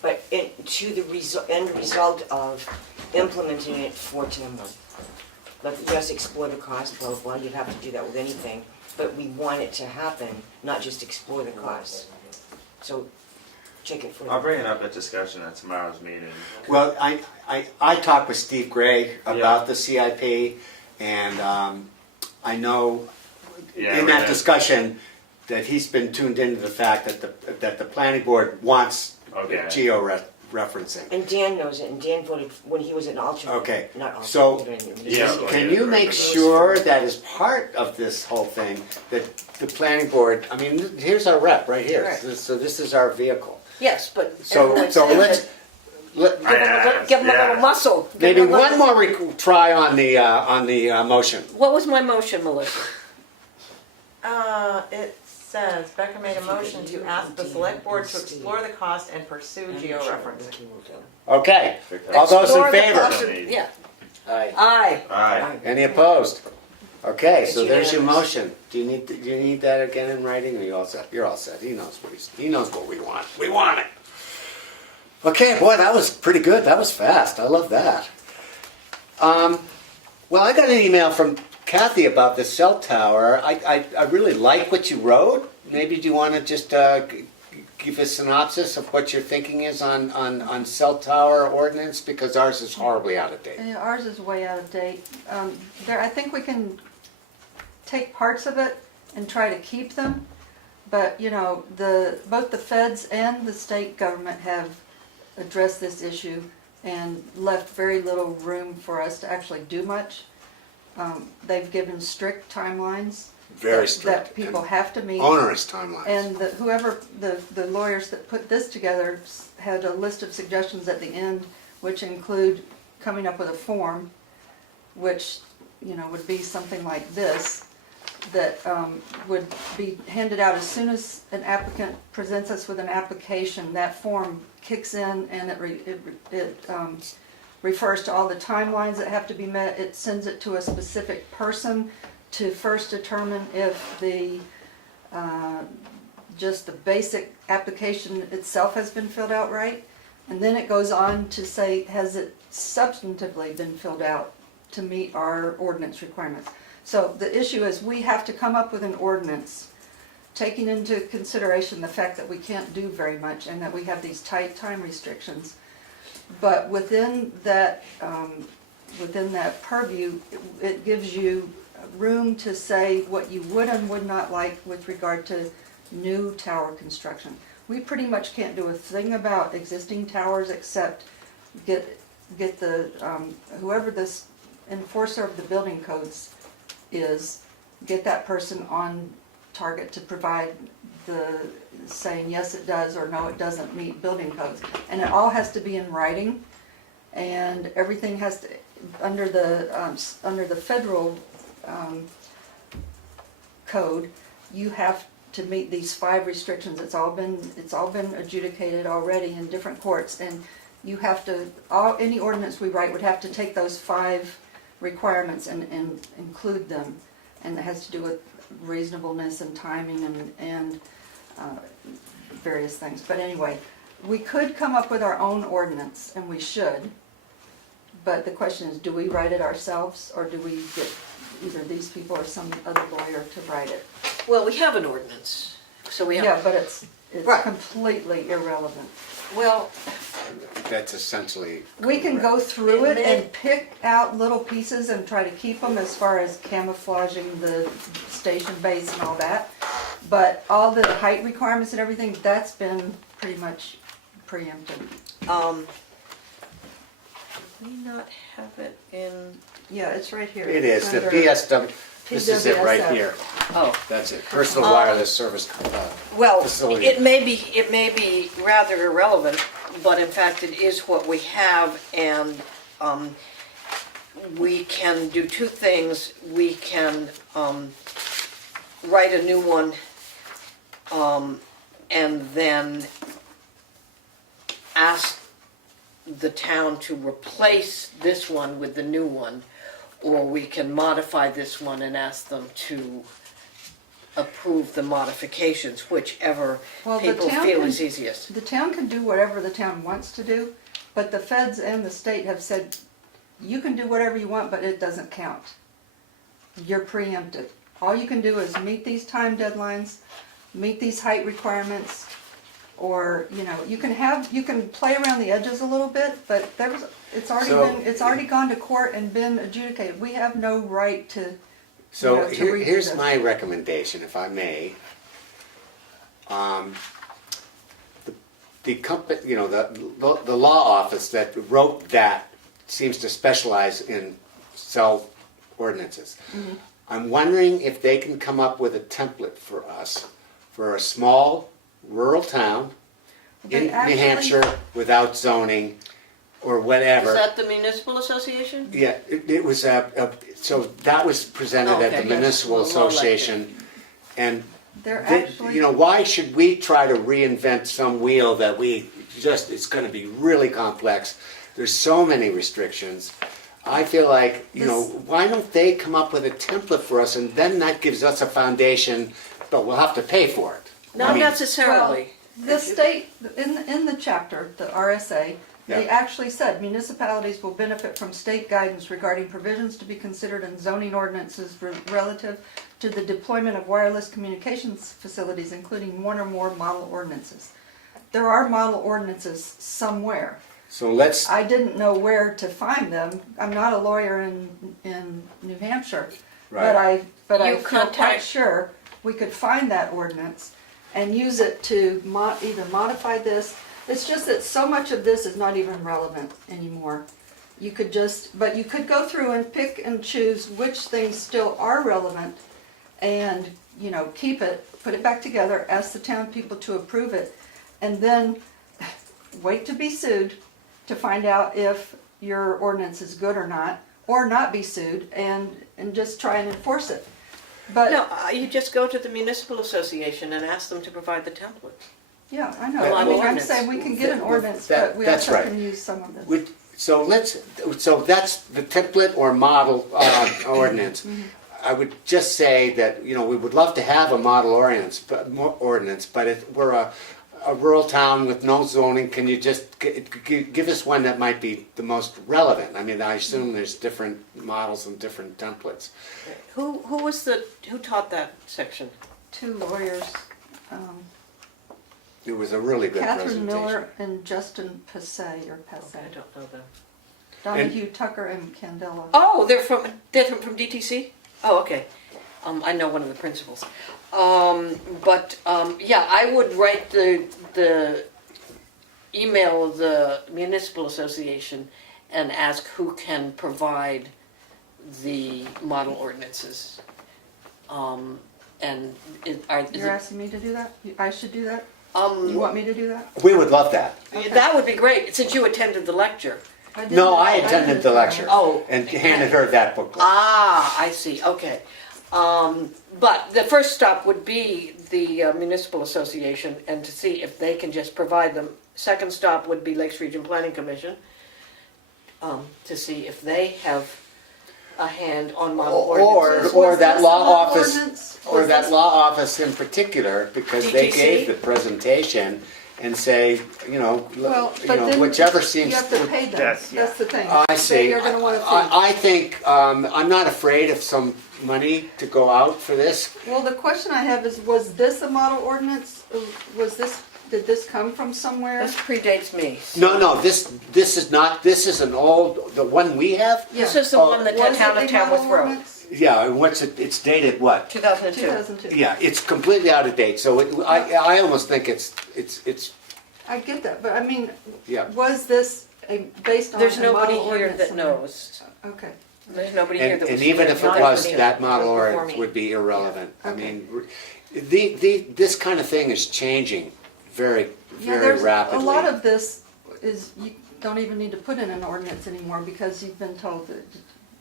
but to the end result of implementing it for Tamworth. Yes, explore the cost, blah, blah, blah, you'd have to do that with anything, but we want it to happen, not just explore the costs. So, check it for. I'll bring it up at discussion at tomorrow's meeting. Well, I talked with Steve Gray about the CIP, and I know Yeah, in we that had- discussion that he's been tuned into the fact that the planning board wants Okay. geo-referencing. And Dan knows it, and Dan voted when he was an alternate. Okay, Not alternate. so- but he was- Yeah. Can you make sure that as part of this whole thing, that the planning board, I mean, here's our rep right here, Right. so this is our vehicle. Yes, but So, everyone so said let's, that- let, give them a little Yeah. muscle. Give maybe them a one little- more try on the motion. What was my motion, Melissa? It says, Becca made a motion to ask the select board to explore the cost and pursue geo-referencing. Okay, all those in Explore the favor? cost of- Yeah, Aye. aye. Alright. Any opposed? Okay, so It's there's your unanimous. motion. Do you need that again in writing, or you all set? You're all set. He knows what we want. We want it. Okay, boy, that was pretty good. That was fast. I love that. Well, I got an email from Kathi about the cell tower. I really like what you wrote. Maybe do you want to just give a synopsis of what your thinking is on cell tower ordinance? Because ours is horribly out of date. Yeah, ours is way out of date. I think we can take parts of it and try to keep them, but both the feds and the state government have addressed this issue and left very little room for us to actually do much. They've given strict timelines. Very strict. That people have to meet. Onerous timelines. And whoever, the lawyers that put this together had a list of suggestions at the end, which include coming up with a form, which, would be something like this, that would be handed out as soon as an applicant presents us with an application. That form kicks in and it refers to all the timelines that have to be met. It sends it to a specific person to first determine if just the basic application itself has been filled out right. And then it goes on to say, has it substantively been filled out to meet our ordinance requirements? So the issue is we have to come up with an ordinance taking into consideration the fact that we can't do very much and that we have these tight time restrictions. But within that purview, it gives you room to say what you would and would not like with regard to new tower construction. We pretty much can't do a thing about existing towers except get the whoever this enforcer of the building codes is, get that person on target to provide the saying yes it does or no it doesn't meet building codes, and it all has to be in writing, and everything has to under the federal code. You have to meet these 5 restrictions. It's all been adjudicated already in different courts, and you have to any ordinance we write would have to take those 5 requirements and include them, and it has to do with reasonableness and timing and various things. But anyway, we could come up with our own ordinance, and we should, but the question is, do we write it ourselves, or do we get either these people or some other lawyer to write it? Well, we have an ordinance, so we have. Yeah, but it's Right. completely irrelevant. Well, That's essentially. We can go through it It and may- pick out little pieces and try to keep them as far as camouflaging the station base and all that. But all the height requirements and everything, that's been pretty much preempted. we not have it in, Yeah, it's right here. It is, the Under PSW, this is it right PWSF. here. oh. That's it, personal wireless service Well, facility. it may be rather irrelevant, but in fact it is what we have, and we can do 2 things. We can write a new one, and then ask the town to replace this one with the new one, or we can modify this one and ask them to approve the modifications, whichever Well, the people town feel can- is easiest. The town can do whatever the town wants to do, but the feds and the state have said, you can do whatever you want, but it doesn't count. You're preempted. All you can do is meet these time deadlines, meet these height requirements, or, you can play around the edges a little bit, but it's already gone to court and been adjudicated. We have no right to. So to redo here's this. my recommendation, if I may. The company, the law office that wrote that seems to specialize in cell ordinances. Mm-hmm. I'm wondering if they can come up with a template for us, for a small rural town They in actually- New Hampshire without zoning or whatever. Is that the municipal association? Yeah, it was so that was presented at Okay, the yes. municipal Well, more like association, and They're they- actually. why should we try to reinvent some wheel that it's going to be really complex? There's so many restrictions. I feel like why don't they come up with a template for us, and then that gives us a foundation, but we'll have to pay for it. Not I mean, necessarily. The state, in the chapter, the RSA, they Yeah. actually said municipalities will benefit from state guidance regarding provisions to be considered in zoning ordinances relative to the deployment of wireless communications facilities, including one or more model ordinances. there are model ordinances somewhere. So let's, I didn't know where to find them. I'm not a lawyer in New Hampshire. But right, I You feel quite contact- sure we could find that ordinance and use it to either modify this. It's just that so much of this is not even relevant anymore. You could but you could go through and pick and choose which things still are relevant and, keep it, put it back together, ask the town people to approve it, and then wait to be sued to find out if your ordinance is good or not be sued, and just try and enforce it. But, No, you just go to the municipal association and ask them to provide the template. yeah, I know. Well, I I'm mean, I'm ordinance. saying we can get an ordinance, That- but we that's also right. can use some of this. so that's the template or model ordinance. I would just say that, we would love to have a model ordinance, but if we're a rural town with no zoning, can you just give us one that might be the most relevant? I mean, I assume there's different models and different templates. Who taught that section? 2 lawyers, It was a really good Catherine presentation. Miller and Justin Passay, or Passay. I don't know them. Donahue Tucker and Candela. Oh, they're from DTC? Oh, okay. I know one of the principals. Yeah, I would write the email of the municipal association and ask who can provide the model ordinances. And You're asking me to do that? I should do that? You want me to do that? We would love that. that would be great, since you attended the lecture. No, I attended the lecture. Oh. And handed her that booklet. I see, okay. But the first stop would be the municipal association and to see if they can just provide them. Second stop would be Lakes Region Planning Commission, to see if they have a hand on model ordinances. Or that Was this law a model office, ordinance? or Was that this- law office in particular, because they DTC? gave the presentation and say, Well, but then whichever you seems. have to pay them, Yes, yeah. that's the thing. I see. You're gonna want a fee. I think, I'm not afraid of some money to go out for this. Well, the question I have is, was this a model ordinance? Did this come from somewhere? This predates me. No, this is not, this is an old, the one we have? This Yeah. is the Oh. one that Was it town a of Tamworth model wrote, ordinance? Yeah, and it's dated what? 2002. 2002. Yeah, it's completely out of date, so I almost think it's, I get that, but I mean, yeah. was this based on There's a nobody model here ordinance that somewhere? knows. Okay. There's nobody here And, that was. and even if it not was, everybody that model was before ordinance me. would be irrelevant. I Okay. mean, this kind of thing is changing very, Yeah, very there's rapidly. a lot of this is, you don't even need to put in an ordinance anymore because you've been told that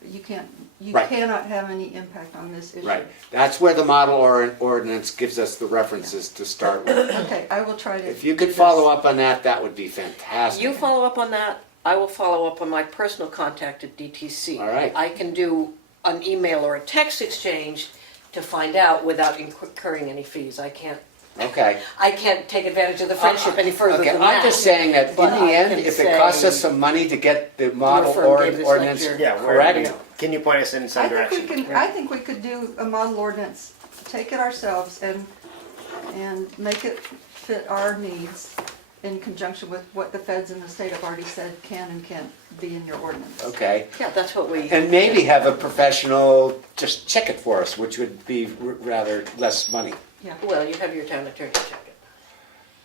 you Right. cannot have any impact on this issue. Right, that's where the model ordinance gives us the references to start with. Okay, I will try to. If you could follow up on that, that would be fantastic. You follow up on that, I will follow up on my personal contact at DTC. All right. I can do an email or a text exchange to find out without incurring any fees. I can't Okay. take advantage of the friendship any further Okay, than that. I'm just saying that in But the I end, can if it costs say- us some money to get the model firm gave this ordinance lecture. Yeah, correct. can you point us in some I think we direction? can, I think we could do a model ordinance, take it ourselves and make it fit our needs in conjunction with what the feds in the state have already said can and can't be in your ordinance. Okay. Yeah, that's what we. And maybe have a professional just check it for us, which would be rather less money. Yeah. Well, you have your town attorney check it.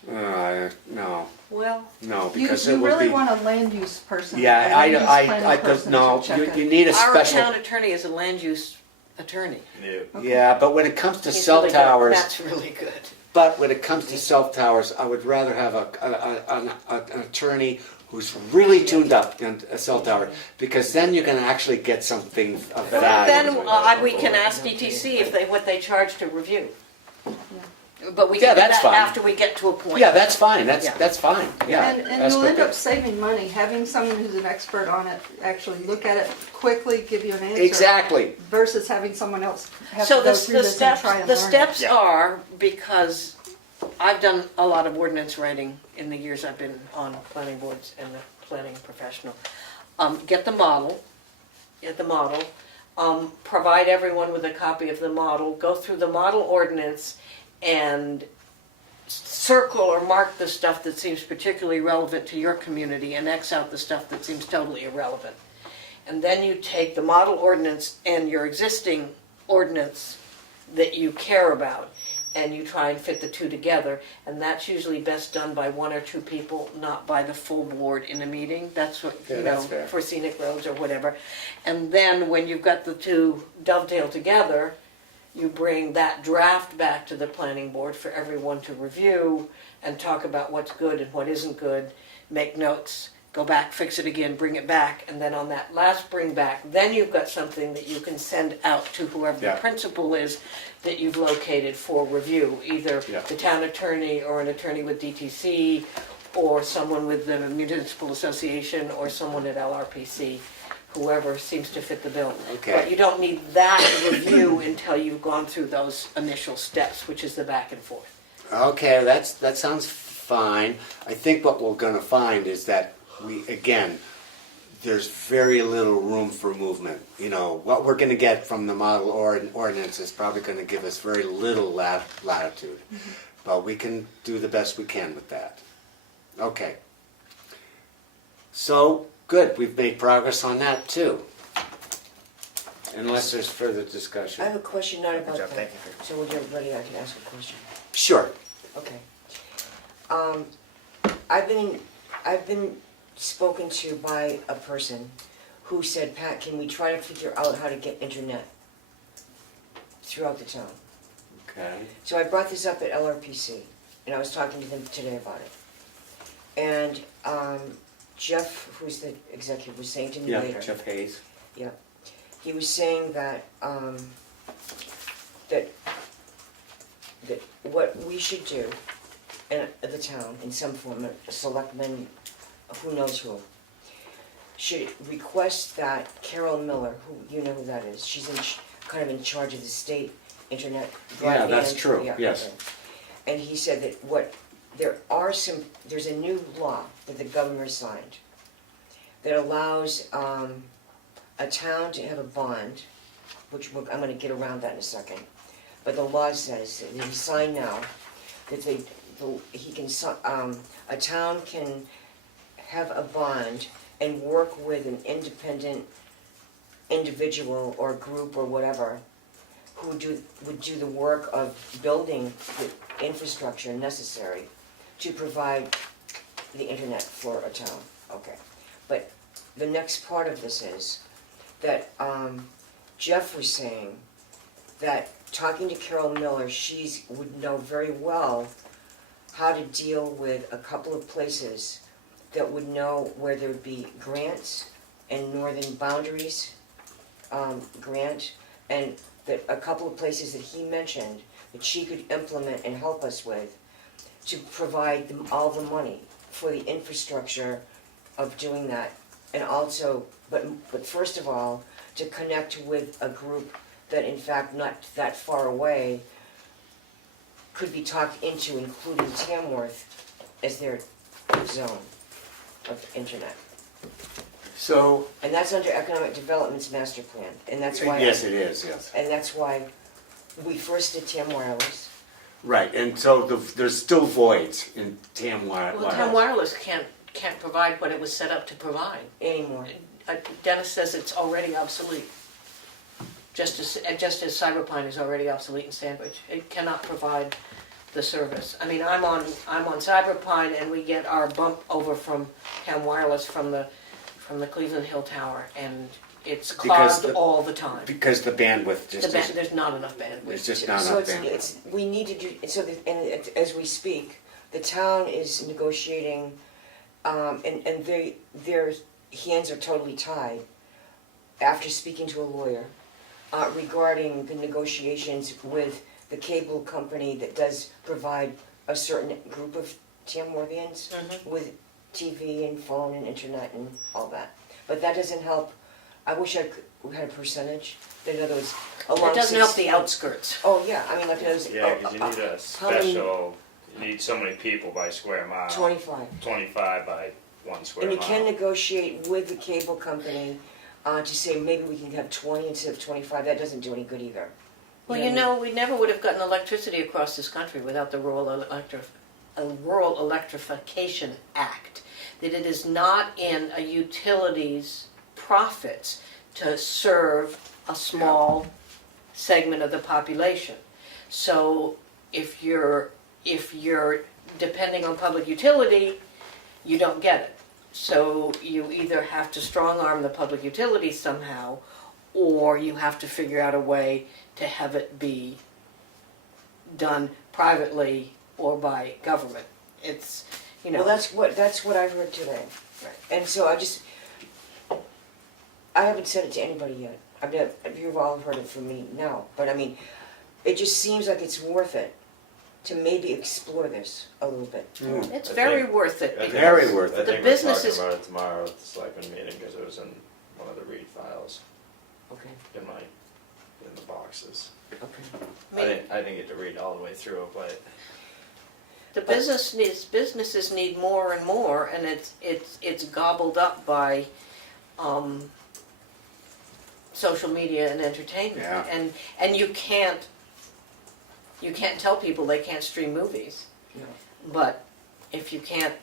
No, Well, no, You, because it you would really be. want a land use person. Yeah, a land use planning I person no, to check it. you need a our special. town attorney is a land use attorney. Yeah, but when it comes to He's cell really good. towers, That's really good. but when it comes to cell towers, I would rather have an attorney who's really tuned up in a cell tower, because then you can actually get something of value. Then we can ask DTC what they charge to review. But we Yeah, can do that's that fine. after we get to a point. Yeah, that's fine, Yeah. that's fine, yeah. And that's you'll end good. up saving money, having someone who's an expert on it actually look at it quickly, give you an answer. Exactly. Versus having someone else have So to go the through this and steps, try and the learn it. steps Yeah. are, because I've done a lot of ordinance writing in the years I've been on planning boards and the planning professional. Get the model, provide everyone with a copy of the model, go through the model ordinance and circle or mark the stuff that seems particularly relevant to your community and X out the stuff that seems totally irrelevant. And then you take the model ordinance and your existing ordinance that you care about, and you try and fit the two together, and that's usually best done by one or two people, not by the full board in a meeting. That's what, Yeah, you that's know, fair. for scenic roads or whatever. And then when you've got the two dovetailed together, you bring that draft back to the planning board for everyone to review and talk about what's good and what isn't good, make notes, go back, fix it again, bring it back, and then on that last bring back, then you've got something that you can send out to whoever Yeah. the principal is that you've located for review, either Yeah. the town attorney or an attorney with DTC, or someone with the municipal association, or someone at LRPC, whoever seems to fit the bill. Okay. But you don't need that review until you've gone through those initial steps, which is the back and forth. Okay, that sounds fine. I think what we're gonna find is that there's very little room for movement. You know, what we're gonna get from the model ordinance is probably gonna give us very little latitude. But we can do the best we can with that. Okay. So, good, we've made progress on that too. Unless there's further I discussion. have a question, not about job, that. thank you. So when you're ready, I can ask a question. Sure. Okay. I've been spoken to by a person who said, Pat, can we try to figure out how to get internet throughout the town? Okay. So I brought this up at LRPC, and I was talking to them today about it. And Jeff, who's the executive, was saying to me Yeah, later. Jeff Hayes. Yeah. He was saying that that what we should do in the town, in some form, a selectman, who knows who, should request that Carol Miller, who you know who that is, she's kind of in charge of the state internet Yeah, broadband. that's true, Yeah, yes. okay. And he said that there's a new law that the governor signed that allows a town to have a bond, which I'm going to get around that in a second. But the law says that he signed now that a town can have a bond and work with an independent individual or group or whatever who would do the work of building the infrastructure necessary to provide the internet for a town. Okay. But the next part of this is that Jeff was saying that talking to Carol Miller, she would know very well how to deal with a couple of places that would know where there would be grants and northern boundaries grant, and that a couple of places that he mentioned that she could implement and help us with to provide them all the money for the infrastructure of doing that. And also, but first of all, to connect with a group that in fact not that far away could be talked into including Tamworth as their zone of internet. So, And that's under Economic Development's master plan, and that's why. yes, it is, yes. And that's why we first did Tam Wireless. Right, and so there's still voids in Tam Wireless. Well, Town Wireless can't provide what it was set up to provide. Anymore. Dennis says it's already obsolete. Just as Cyberpine is already obsolete in Sandwich. It cannot provide the service. I mean, I'm on Cyberpine and we get our bump over from Town Wireless from the Cleveland Hill Tower, and it's clogged all the time. Because the bandwidth just is, There's not enough bandwidth. there's just not So enough bandwidth. we need to do, so and as we speak, the town is negotiating, and their hands are totally tied after speaking to a lawyer regarding the negotiations with the cable company that does provide a certain group of Tamworthians with TV and phone and internet and all that. But that doesn't help. I wish we had a percentage. In other words, It doesn't help the outskirts. Oh, yeah, I mean, like those. Yeah, because you need a how many- special, you need so many people by square mile. 25. 25 by 1 square And you mile. can negotiate with the cable company to say maybe we can have 20 instead of 25. That doesn't do any good either. Well, you know, we never would have gotten electricity across this country without the rural a Rural Electrification Act, that it is not in a utility's profits to serve a small segment of the population. So if you're depending on public utility, you don't get it. So you either have to strong arm the public utility somehow, or you have to figure out a way to have it be done privately or by government. It's, you know. Well, that's what I heard today. Right. And so I haven't said it to anybody yet. You've all heard it from me now, but I mean, it just seems like it's worth it to maybe explore this a little bit. It's very worth it. because Very worth I it. The think business we're is- talking about it tomorrow at the Selectmen meeting, because it was in one of the read files Okay, in the boxes. okay. I didn't get to read all the way through it, but The businesses need more and more, and it's gobbled up by social media and entertainment. Yeah. And you can't tell people they can't stream movies. No. But if you can't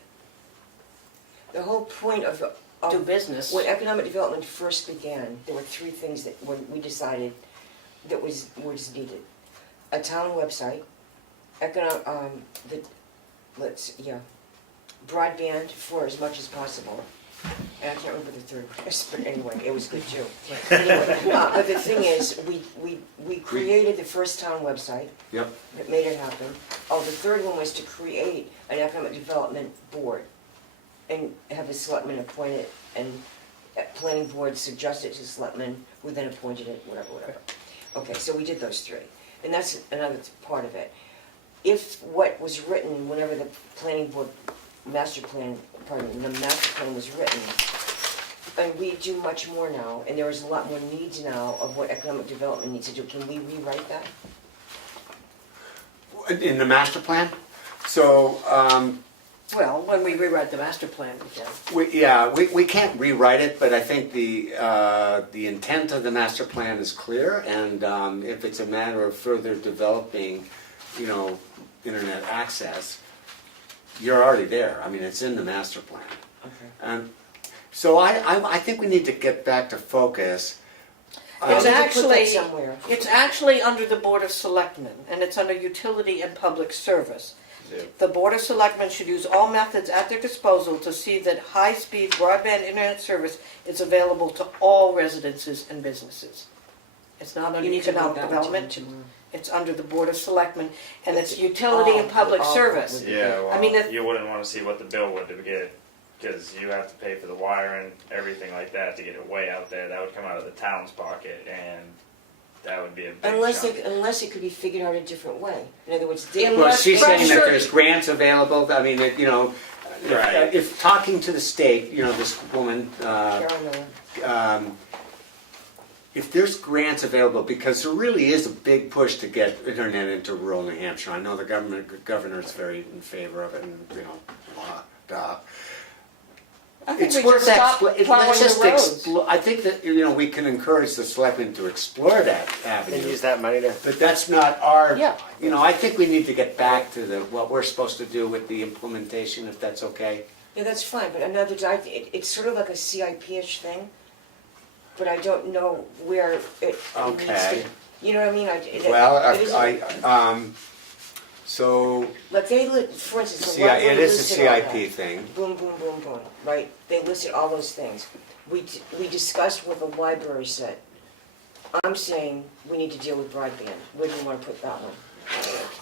The whole point of do business, when economic development first began, there were three things that when we decided that was needed: a town website, broadband for as much as possible. And I can't remember the third was, but anyway, it was good too. Anyway, but the thing is, we created the first town website. Yep. That made it happen. Oh, the third one was to create an economic development board and have a selectman appoint it, and planning board suggested to selectmen, who then appointed it, whatever. Okay, so we did those three, and that's another part of it. If what was written, whenever the planning board the master plan was written, and we do much more now, and there is a lot more needs now of what economic development needs to do, can we rewrite that? In the master plan? So, well, when we rewrite the master plan, we can. we can't rewrite it, but I think the intent of the master plan is clear, and if it's a matter of further developing, internet access, you're already there. I mean, it's in the master plan. Okay. So I think we need to get back to focus. It's We need to put actually that somewhere. it's actually under the Board of Selectmen, and it's under Utility and Public Service. yeah. The Board of Selectmen should use all methods at their disposal to see that high-speed broadband internet service is available to all residences and businesses. It's not under You need to economic note that one development. tomorrow. It's under the Board of Selectmen, and it's It's Utility and Public all Service. public. Yeah, well, I mean, it- you wouldn't want to see what the bill would get, because you have to pay for the wiring, everything like that to get it way out there. That would come out of the town's pocket, and that would be a big chunk. Unless it could be figured out a different way. In other words, Unless- Well, she's saying that Pressure. there's grants available. I mean, Right. if talking to the state, this woman, Carol Miller. if there's grants available, because there really is a big push to get internet into rural New Hampshire. I know the governor's very in favor of it, and blah, blah. I think It's we worth just stop let's plowing just the roads. I think that we can encourage the selectmen to explore that And avenue. use that money to. But that's not our. Yeah. I think we need to get back to what we're supposed to do with the implementation, if that's okay. Yeah, that's fine, but it's sort of like a CIP-ish thing, but I don't know where it needs Okay. to. You know what I mean? So Like for instance, the it library is a listed all that. CIP thing. Boom, boom, boom, boom, right? They listed all those things. We discussed what the library said. I'm saying we need to deal with broadband. Where do you want to put that one?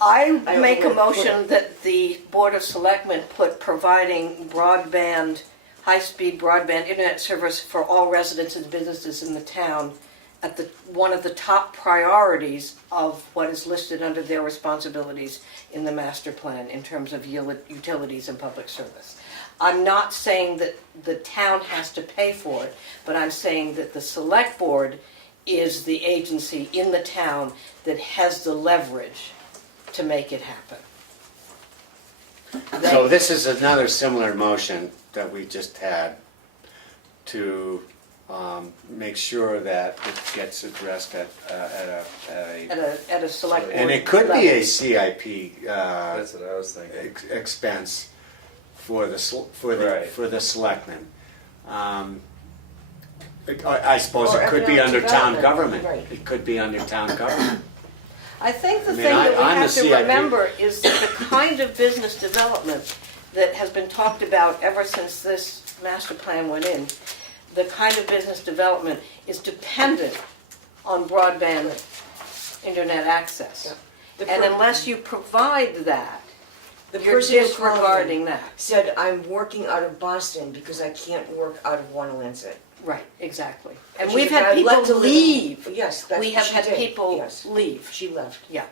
I don't make know a where to put motion that the Board of Selectmen put providing broadband, high-speed broadband internet service for all residents and businesses in the town at one of the top priorities of what is listed under their responsibilities in the master plan in terms of utilities and public service. I'm not saying that the town has to pay for it, but I'm saying that the select board is the agency in the town that has the leverage to make it happen. So They- this is another similar motion that we just had to make sure that it gets addressed at At a select board and it could be a level. CIP That's what I was thinking. expense for the Right. for the selectmen. I suppose Or it could be economic under town development, government. right. It could be under town government. I think the I mean, thing that we I'm have a to CIP. remember is that the kind of business development that has been talked about ever since this master plan went in, the kind of business development is dependent on broadband internet access. The And per- unless you provide that, the you're person who called me disregarding that. said, I'm working out of Boston because I can't work out of Wanalancet. Right, exactly. And She we've said, had "I'd like to people live in-" leave. Yes, that's We what have she had did. people Yes, leave. she left. Yeah.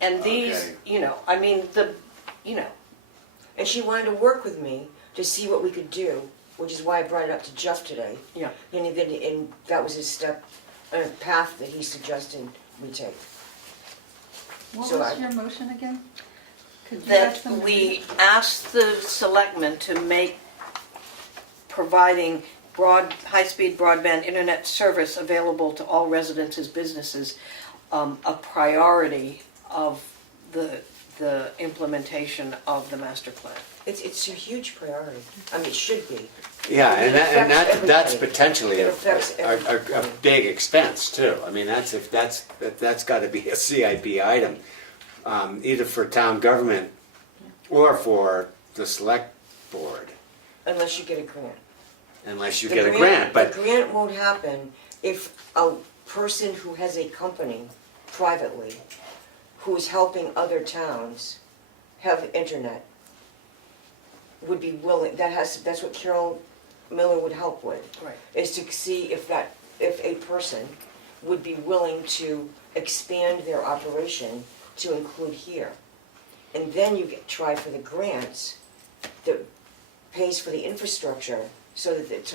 And these, Okay. you know, I mean, you know, And she wanted to work with me to see what we could do, which is why I brought it up to Jeff today. yeah. And that was his a path that he suggested we take. What So was I- your motion again? Could you That ask them to we read ask the selectmen to make providing high-speed broadband internet service available to all residences, businesses, a priority of the implementation of the master plan. It's a huge priority. I mean, it should be. Yeah, It and affects that's everybody. potentially It affects a everybody. big expense too. I mean, that's got to be a CIP item, either for town government or for the select board, Unless you get a grant. unless you The get a grant. But the grant won't happen if a person who has a company privately, who's helping other towns have internet, would be willing, that's what Carol Miller would help with, Right. is to see if a person would be willing to expand their operation to include here. And then you try for the grants that pays for the infrastructure so that it's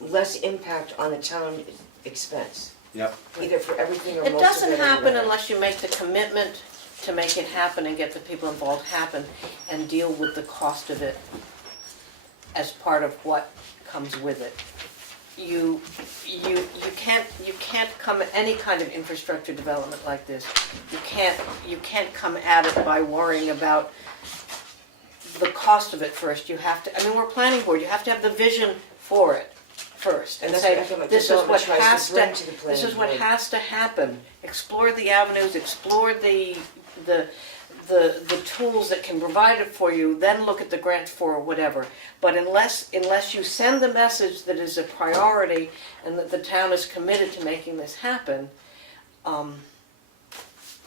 less impact on the town expense, yep. either for everything or most of It it. doesn't or happen whatever. unless you make the commitment to make it happen and get the people involved happen and deal with the cost of it as part of what comes with it. You can't come at any kind of infrastructure development like this. You can't come at it by worrying about the cost of it first. You have to, I mean, we're a planning board, you have to have the vision for it first. And And that's say, what economic this is what development tries to has bring to, to the this planning is what board. has to happen. Explore the avenues, explore the tools that can provide it for you, then look at the grant for whatever. But unless you send the message that is a priority and that the town is committed to making this happen,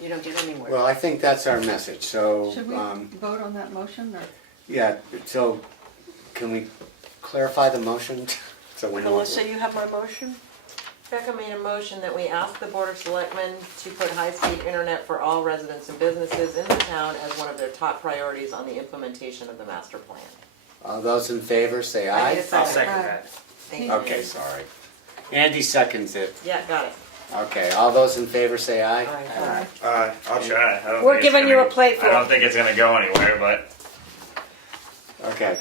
you don't get anywhere. Well, I think that's our message. So, Should we vote on that motion, or? yeah. So, can we clarify the motion? So we know. Melissa, you have my motion? Becca made a motion that we ask the Board of Selectmen to put high-speed internet for all residents and businesses in the town as one of their top priorities on the implementation of the master plan. All those in favor, say I aye. need a I'll second. second Aye. that. Thank you. Okay, sorry. Andy seconds it. Yeah, got it. Okay, all those in favor, say aye. Aye. I'll try. I don't We're think it's giving you gonna- a plateful. I don't think it's gonna go anywhere, but Okay.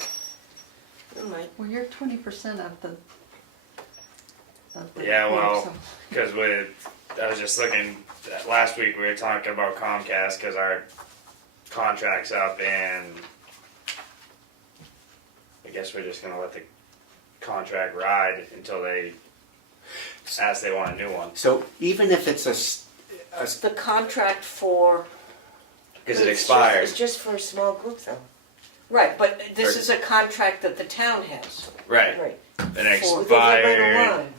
You might. Well, you're 20% of the. Yeah, group, well, so- because I was just looking, last week we were talking about Comcast because our contract's up and I guess we're just gonna let the contract ride until they ask they want a new one. So even if it's The contract for, Because it It's expires. just for a small group though. right, but this is a contract that the town has. Right. Right. And it Well, they've had expired. that along.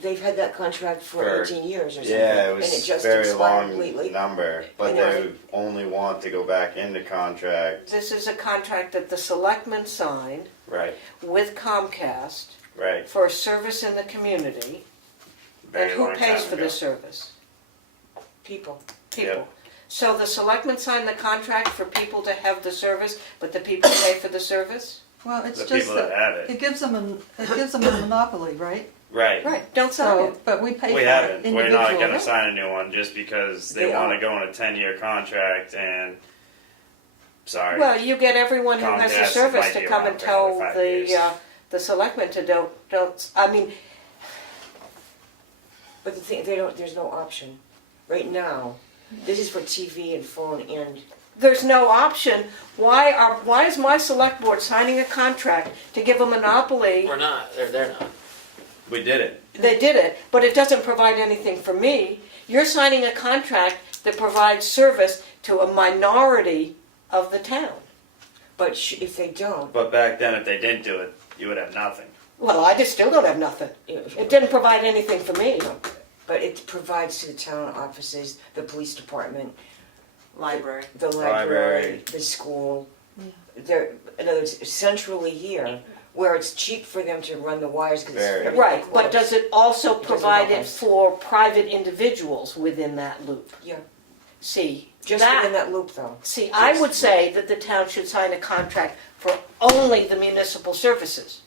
They've had that contract for For- 18 years or something. Yeah, it And it was just very expired long completely. number, but I know. they only want to go back into contract. This is a contract that the selectmen signed Right, with Comcast right. for service in the community. Very And who long pays time for ago. this service? People. People. Yep. So the selectmen signed the contract for people to have the service, but the people pay for the service? Well, it's The just people that have it. it gives them a monopoly, right? Right. Right, don't sign So, it. but we pay We for it haven't. We're not individually. gonna sign a new one just because they They wanna are. go on a 10-year contract and, sorry. Well, you get everyone who has the Comcast service might to be come around and for tell another 5 the, years. the selectmen to don't, I mean, But the thing, there's no option. Right now, this is for TV and phone and, there's no option. Why is my select board signing a contract to give a monopoly? We're not, they're not. We did it. They did it, but it doesn't provide anything for me. You're signing a contract that provides service to a minority of the town. but if they don't, But back then, if they didn't do it, you would have nothing. Well, I just still don't have nothing. It didn't provide anything for me. but it provides to the town offices, the police department, Library. the Library. library, the school. They're, in other words, centrally here, where it's cheap for them to run the wires because Very. it's Right, but does it also doesn't provide help it us. for private individuals within that loop? Yeah, See, just within that loop though. See, I would say that the town should sign a contract for only the municipal services.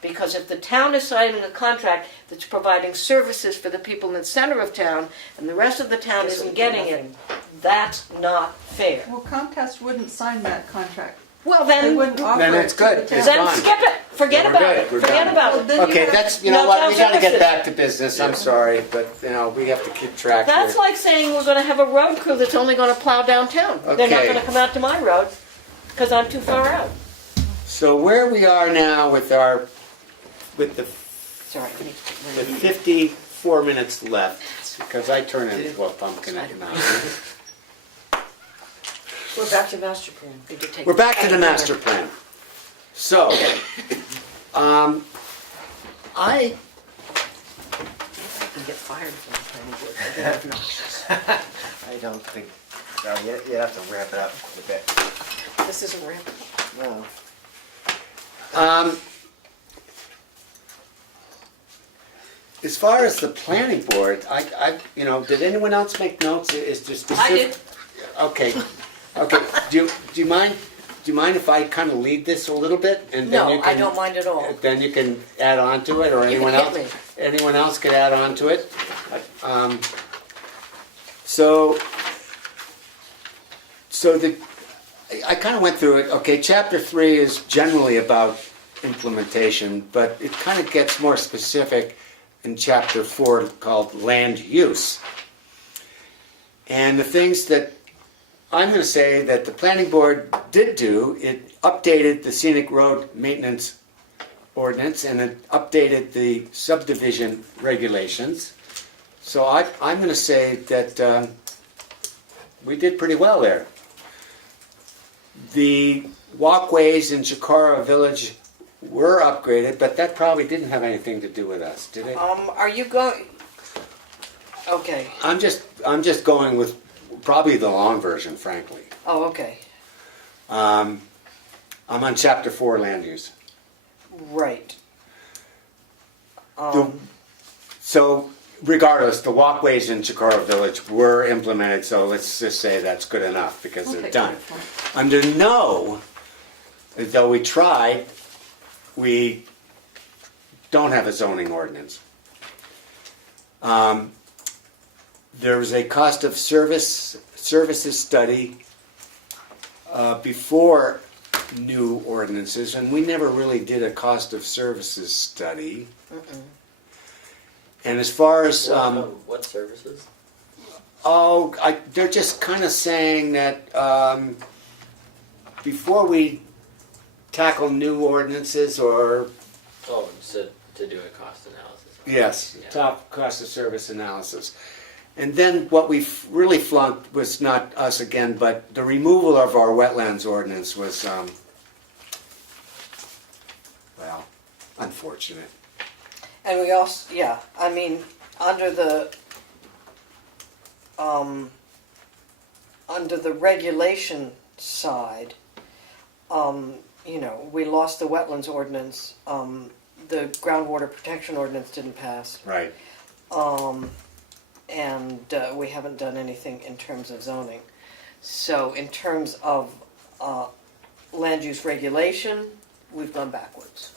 Because if the town is signing a contract that's providing services for the people in the center of town, and the rest of the town Guess isn't what, getting it, nothing. that's not fair. Well, Comcast wouldn't sign that contract. Well, They then, wouldn't offer Then it it's to good. the It's town. then gone. skip it, forget We're about good. it, We're forget done. about Well, it. then Okay, have- that's, you know No what, town we gotta get services. back to business, I'm sorry, but, you know, we have to keep track here. That's like saying we're gonna have a road crew that's only gonna plow downtown. They're not Okay. gonna come out to my road, because I'm too far out. So where we are now with the Sorry. 54 minutes left, because I turn into a pumpkin at night. We're back to master plan. Did you take- We're back to the master plan. So, I can get fired from the planning board. They're obnoxious. I don't think. No, you have to ramp it up a bit. This isn't rampant. No. As far as the planning board, you know, did anyone else make notes? Is there specific? I did. Okay, okay. Do you mind if I kind of lead this a little bit and then No, you can? I don't mind at all. Then you can add on to it, or You anyone can else. hit me. Anyone else could add on to it. So I kind of went through it. Okay, chapter 3 is generally about implementation, but it kind of gets more specific in chapter 4 called land use. And the things that I'm going to say that the planning board did do, it updated the scenic road maintenance ordinance and it updated the subdivision regulations. So I'm going to say that we did pretty well there. The walkways in Chikara Village were upgraded, but that probably didn't have anything to do with us, did it? Are you going? Okay. I'm just going with probably the long version, frankly. Oh, okay. I'm on chapter 4, land use. Right. So regardless, the walkways in Chikara Village were implemented, so let's just say that's good enough because they're Okay, done. fine. Under no, though we tried, we don't have a zoning ordinance. There was a cost of services study before new ordinances, and we never really did a cost of services study. And as far as What services? they're just kind of saying that before we tackle new ordinances or Oh, so to do a cost analysis. yes, Yeah. top cost of service analysis. And then what we really flunked was not us again, but the removal of our wetlands ordinance was, well, unfortunate. And we also, yeah, I mean, under the regulation side, you know, we lost the wetlands ordinance. The groundwater protection ordinance didn't pass. Right. And we haven't done anything in terms of zoning. So in terms of land use regulation, we've gone backwards.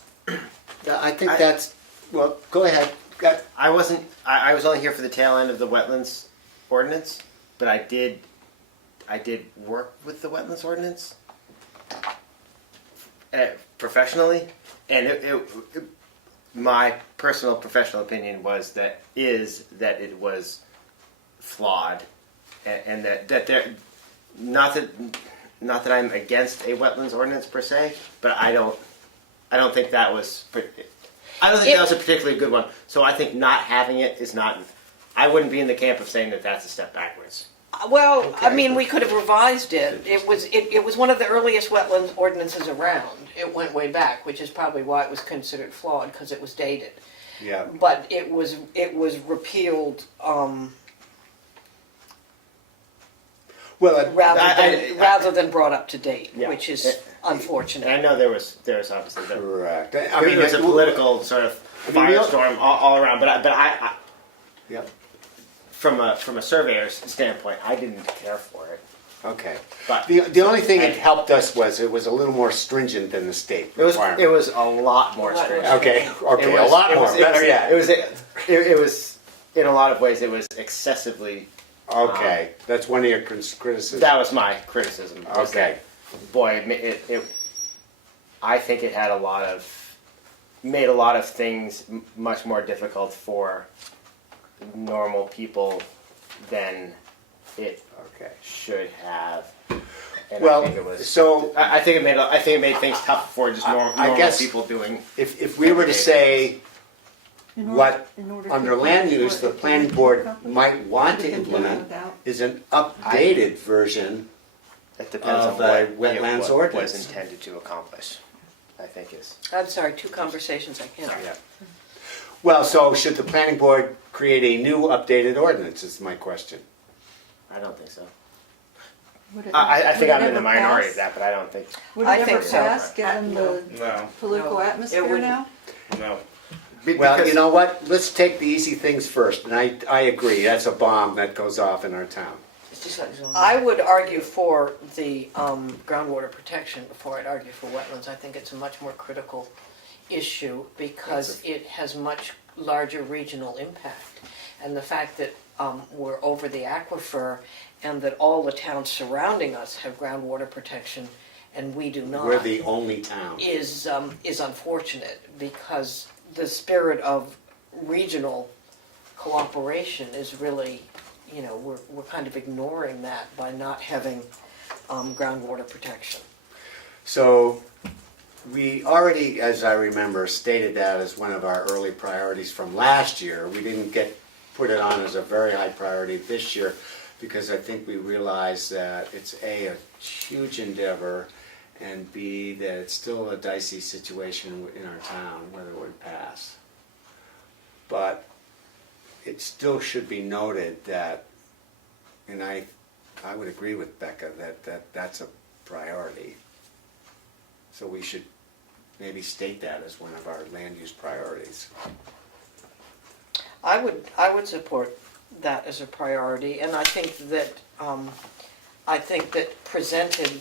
I think that's, well, go ahead. I wasn't. I was only here for the tail end of the wetlands ordinance, but I did work with the wetlands ordinance professionally, and my personal professional opinion was that it was flawed, and that there, not that I'm against a wetlands ordinance per se, but I don't think that was that was a particularly good one. So I think not having it is not. I wouldn't be in the camp of saying that that's a step backwards. Well, I mean, we could have revised it. It was one of the earliest wetlands ordinances around. It went way back, which is probably why it was considered flawed, because it was dated. Yeah. But it was repealed Well, rather than brought up to date, Yeah. which is unfortunate. And I know there was obviously correct. I mean, it was a political sort of firestorm all around, but I Yep. from a surveyor's standpoint, I didn't care for it. Okay. But The only thing it helped us was it was a little more stringent than the state it was requirement. a lot more stringent. Okay. Okay. It was- a lot it more. was- Better yet. It was in a lot of ways it was excessively. Okay. That's one of your criticisms. That was my criticism. was Okay. that, boy, I think it had made a lot of things much more difficult for normal people than it Okay. should have. And Well, I think it was. so I think it made things tough for just normal guess people doing. if we were to say In order- what in order to under land comply use with the the planning planning board company, might want to we can do it implement without- is an updated version. It depends of on a what wetlands it ordinance. was intended to accomplish. I think is. I'm sorry, two conversations I can't. Yeah. Well, so should the planning board create a new updated ordinance is my question. I don't think so. Would it- I would think it I'm in ever the minority pass? of that, but I don't think. Would I it think ever so. pass, given the No, political No, it atmosphere wouldn't. now? no. Well, Because- you know what? Let's take the easy things first. And I agree. That's a bomb that goes off in our town. It's just like zoning. I would argue for the groundwater protection before I'd argue for wetlands. I think it's a much more critical issue because it has much larger regional impact. And the fact that we're over the aquifer and that all the towns surrounding us have groundwater protection and we do not We're the only town. is unfortunate because the spirit of regional cooperation is really, we're kind of ignoring that by not having groundwater protection. So we already, as I remember, stated that as one of our early priorities from last year. We didn't put it on as a very high priority this year because I think we realized that it's a huge endeavor, and B, that it's still a dicey situation in our town whether it would pass. But it still should be noted that, and I would agree with Becca that that's a priority. So we should maybe state that as one of our land use priorities. I would support that as a priority, and I think that presented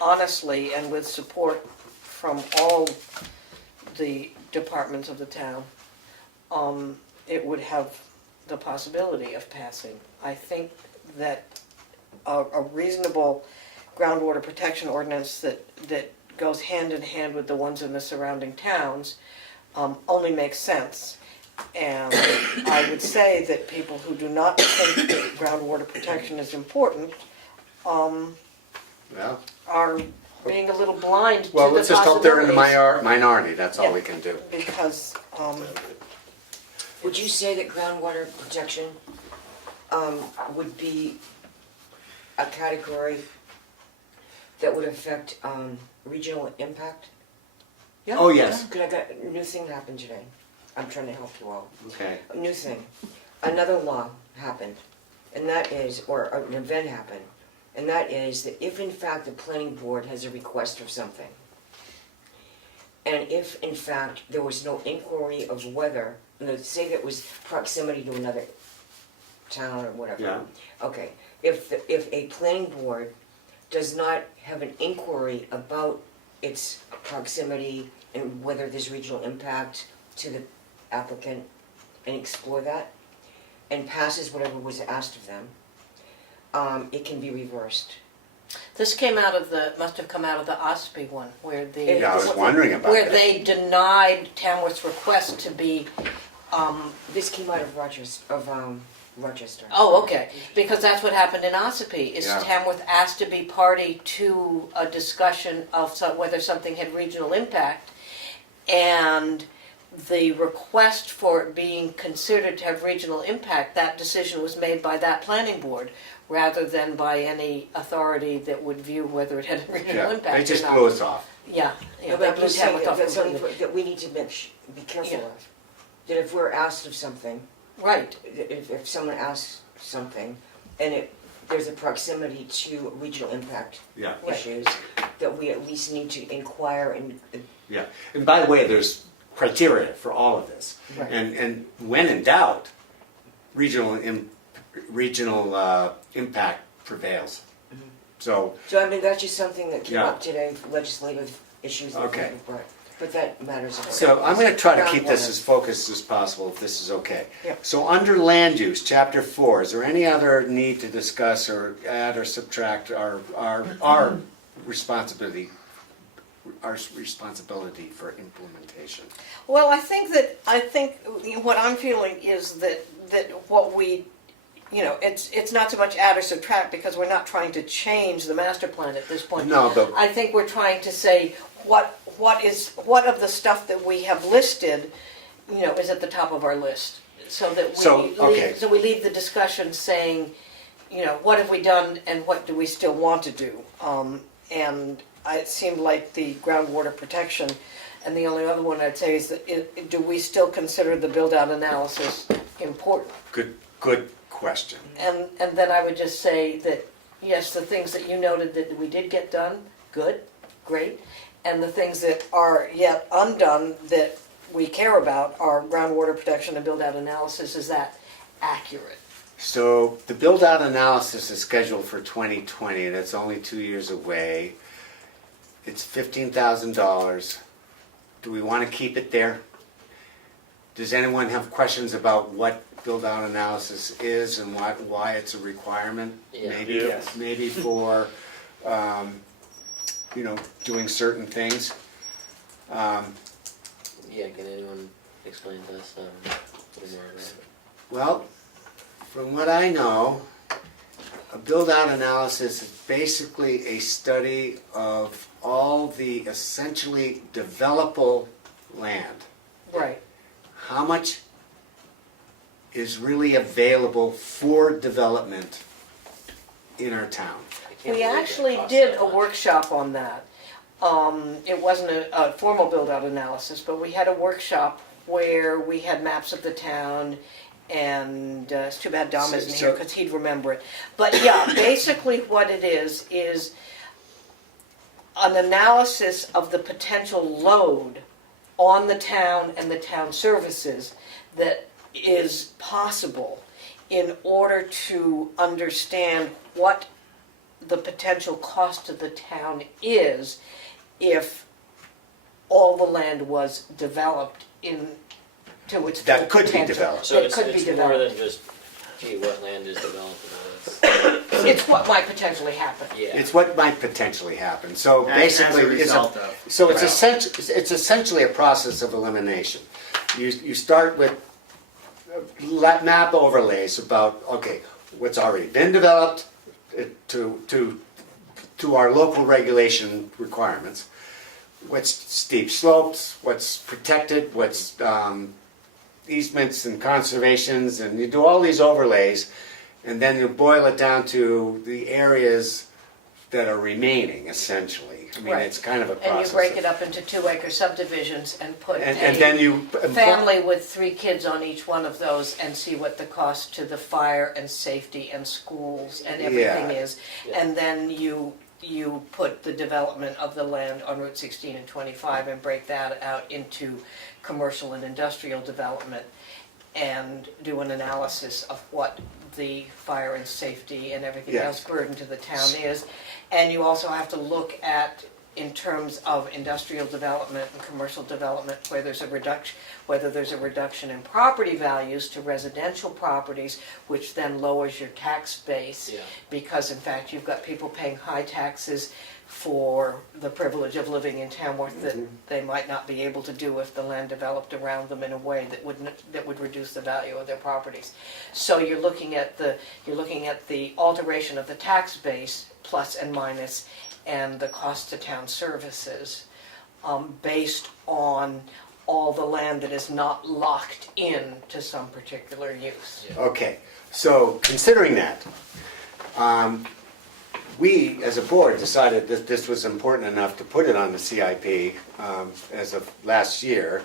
honestly and with support from all the departments of the town, it would have the possibility of passing. I think that a reasonable groundwater protection ordinance that goes hand in hand with the ones in the surrounding towns only makes sense. And I would say that people who do not think that groundwater protection is important Well, are being a little blind to the well, let's just hope they're in the possibilities. minority. That's all Yeah. we can do. Because, Would you say that groundwater protection would be a category that would affect regional impact? Yeah. Oh, yes. Because I got a new thing happened today. I'm trying to help you all. Okay. A new thing. Another law happened, and that is, or an event happened, and that is that if in fact the planning board has a request for something, and if in fact there was no inquiry of whether, say that was proximity to another town or whatever. Yeah. Okay, if a planning board does not have an inquiry about its proximity and whether there's regional impact to the applicant and explore that, and passes whatever was asked of them, it can be reversed. This must have come out of the OSPI one, where Yeah, I was wondering about where that. they denied Tamworth's request to be, This came out of Rochester. oh, okay, because that's what happened in Ossipee, is Yeah. Tamworth asked to be party to a discussion of whether something had regional impact, and the request for it being considered to have regional impact, that decision was made by that planning board, rather than by any authority that would view whether it had a regional Yeah, impact they just or not. blew us off. Yeah, No, yeah, but they I'm blew just saying Tamworth off that's something completely. that we need to be careful Yeah. of. That if we're asked of something, Right, if someone asks something, and there's a proximity to regional impact Yeah, Right. issues, that we at least need to inquire and, yeah. And by the way, there's criteria for all of this. Right. And when in doubt, regional impact prevails. So, so I mean, that's just something that came Yeah. up today, legislative issues that Okay. we've brought. But that matters. so I'm going to try to keep this Groundwater. as focused as possible, if this is okay. Yep. So under land use, chapter 4, is there any other need to discuss or add or subtract our responsibility for implementation? well, I think what I'm feeling is that what we, it's not so much add or subtract, because we're not trying to change the master plan at this point. No, but I think we're trying to say what of the stuff that we have listed, is at the top of our list, so that we leave the discussion saying, what have we done and what do we still want to do? And it seemed like the groundwater protection, and the only other one I'd say is that do we still consider the build-out analysis important? good question. And then I would just say that, yes, the things that you noted that we did get done, good, great. And the things that are yet undone that we care about are groundwater protection and build-out analysis. Is that accurate? So the build-out analysis is scheduled for 2020. That's only 2 years away. It's $15,000. Do we want to keep it there? Does anyone have questions about what build-out analysis is and why it's a requirement? Yeah. Maybe, Yes. maybe for doing certain things. Yeah, can anyone explain to us a little more about it? Well, from what I know, a build-out analysis is basically a study of all the essentially developable land. Right. How much is really available for development in our town? I can't We believe it actually costs did that a much. workshop on that. It wasn't a formal build-out analysis, but we had a workshop where we had maps of the town, and it's too bad Dom isn't here because he'd remember it. But yeah, basically what it is an analysis of the potential load on the town and the town services that is possible in order to understand what the potential cost to the town is if all the land was developed to its That full could be potential. developed. So It it's, could be it's more developed. than just, gee, what land is developable. It's what might potentially happen. Yeah. It's what might potentially happen. So basically, as a result of. so it's essentially a process of elimination. You start with map overlays about, okay, what's already been developed to our local regulation requirements, what's steep slopes, what's protected, what's easements and conservations, and you do all these overlays, and then you boil it down to the areas that are remaining, essentially. I mean, Right. it's kind of a And process. you break it up into 2-acre subdivisions and put And then you family with 3 kids on each one of those and see what the cost to the fire and safety and schools and everything Yeah. is. And then you put the development of the land on Route 16 and 25 and break that out into commercial and industrial development and do an analysis of what the fire and safety and everything Yes. else burden to the town is. And you also have to look at in terms of industrial development and commercial development, where there's a reduction, whether there's a reduction in property values to residential properties, which then lowers your tax base, Yeah. because in fact you've got people paying high taxes for the privilege of living in Tamworth that they might not be able to do if the land developed around them in a way that would reduce the value of their properties. So you're looking at the alteration of the tax base, plus and minus, and the cost to town services, based on all the land that is not locked in to some particular use. Okay, so considering that, we, as a board, decided that this was important enough to put it on the CIP as of last year.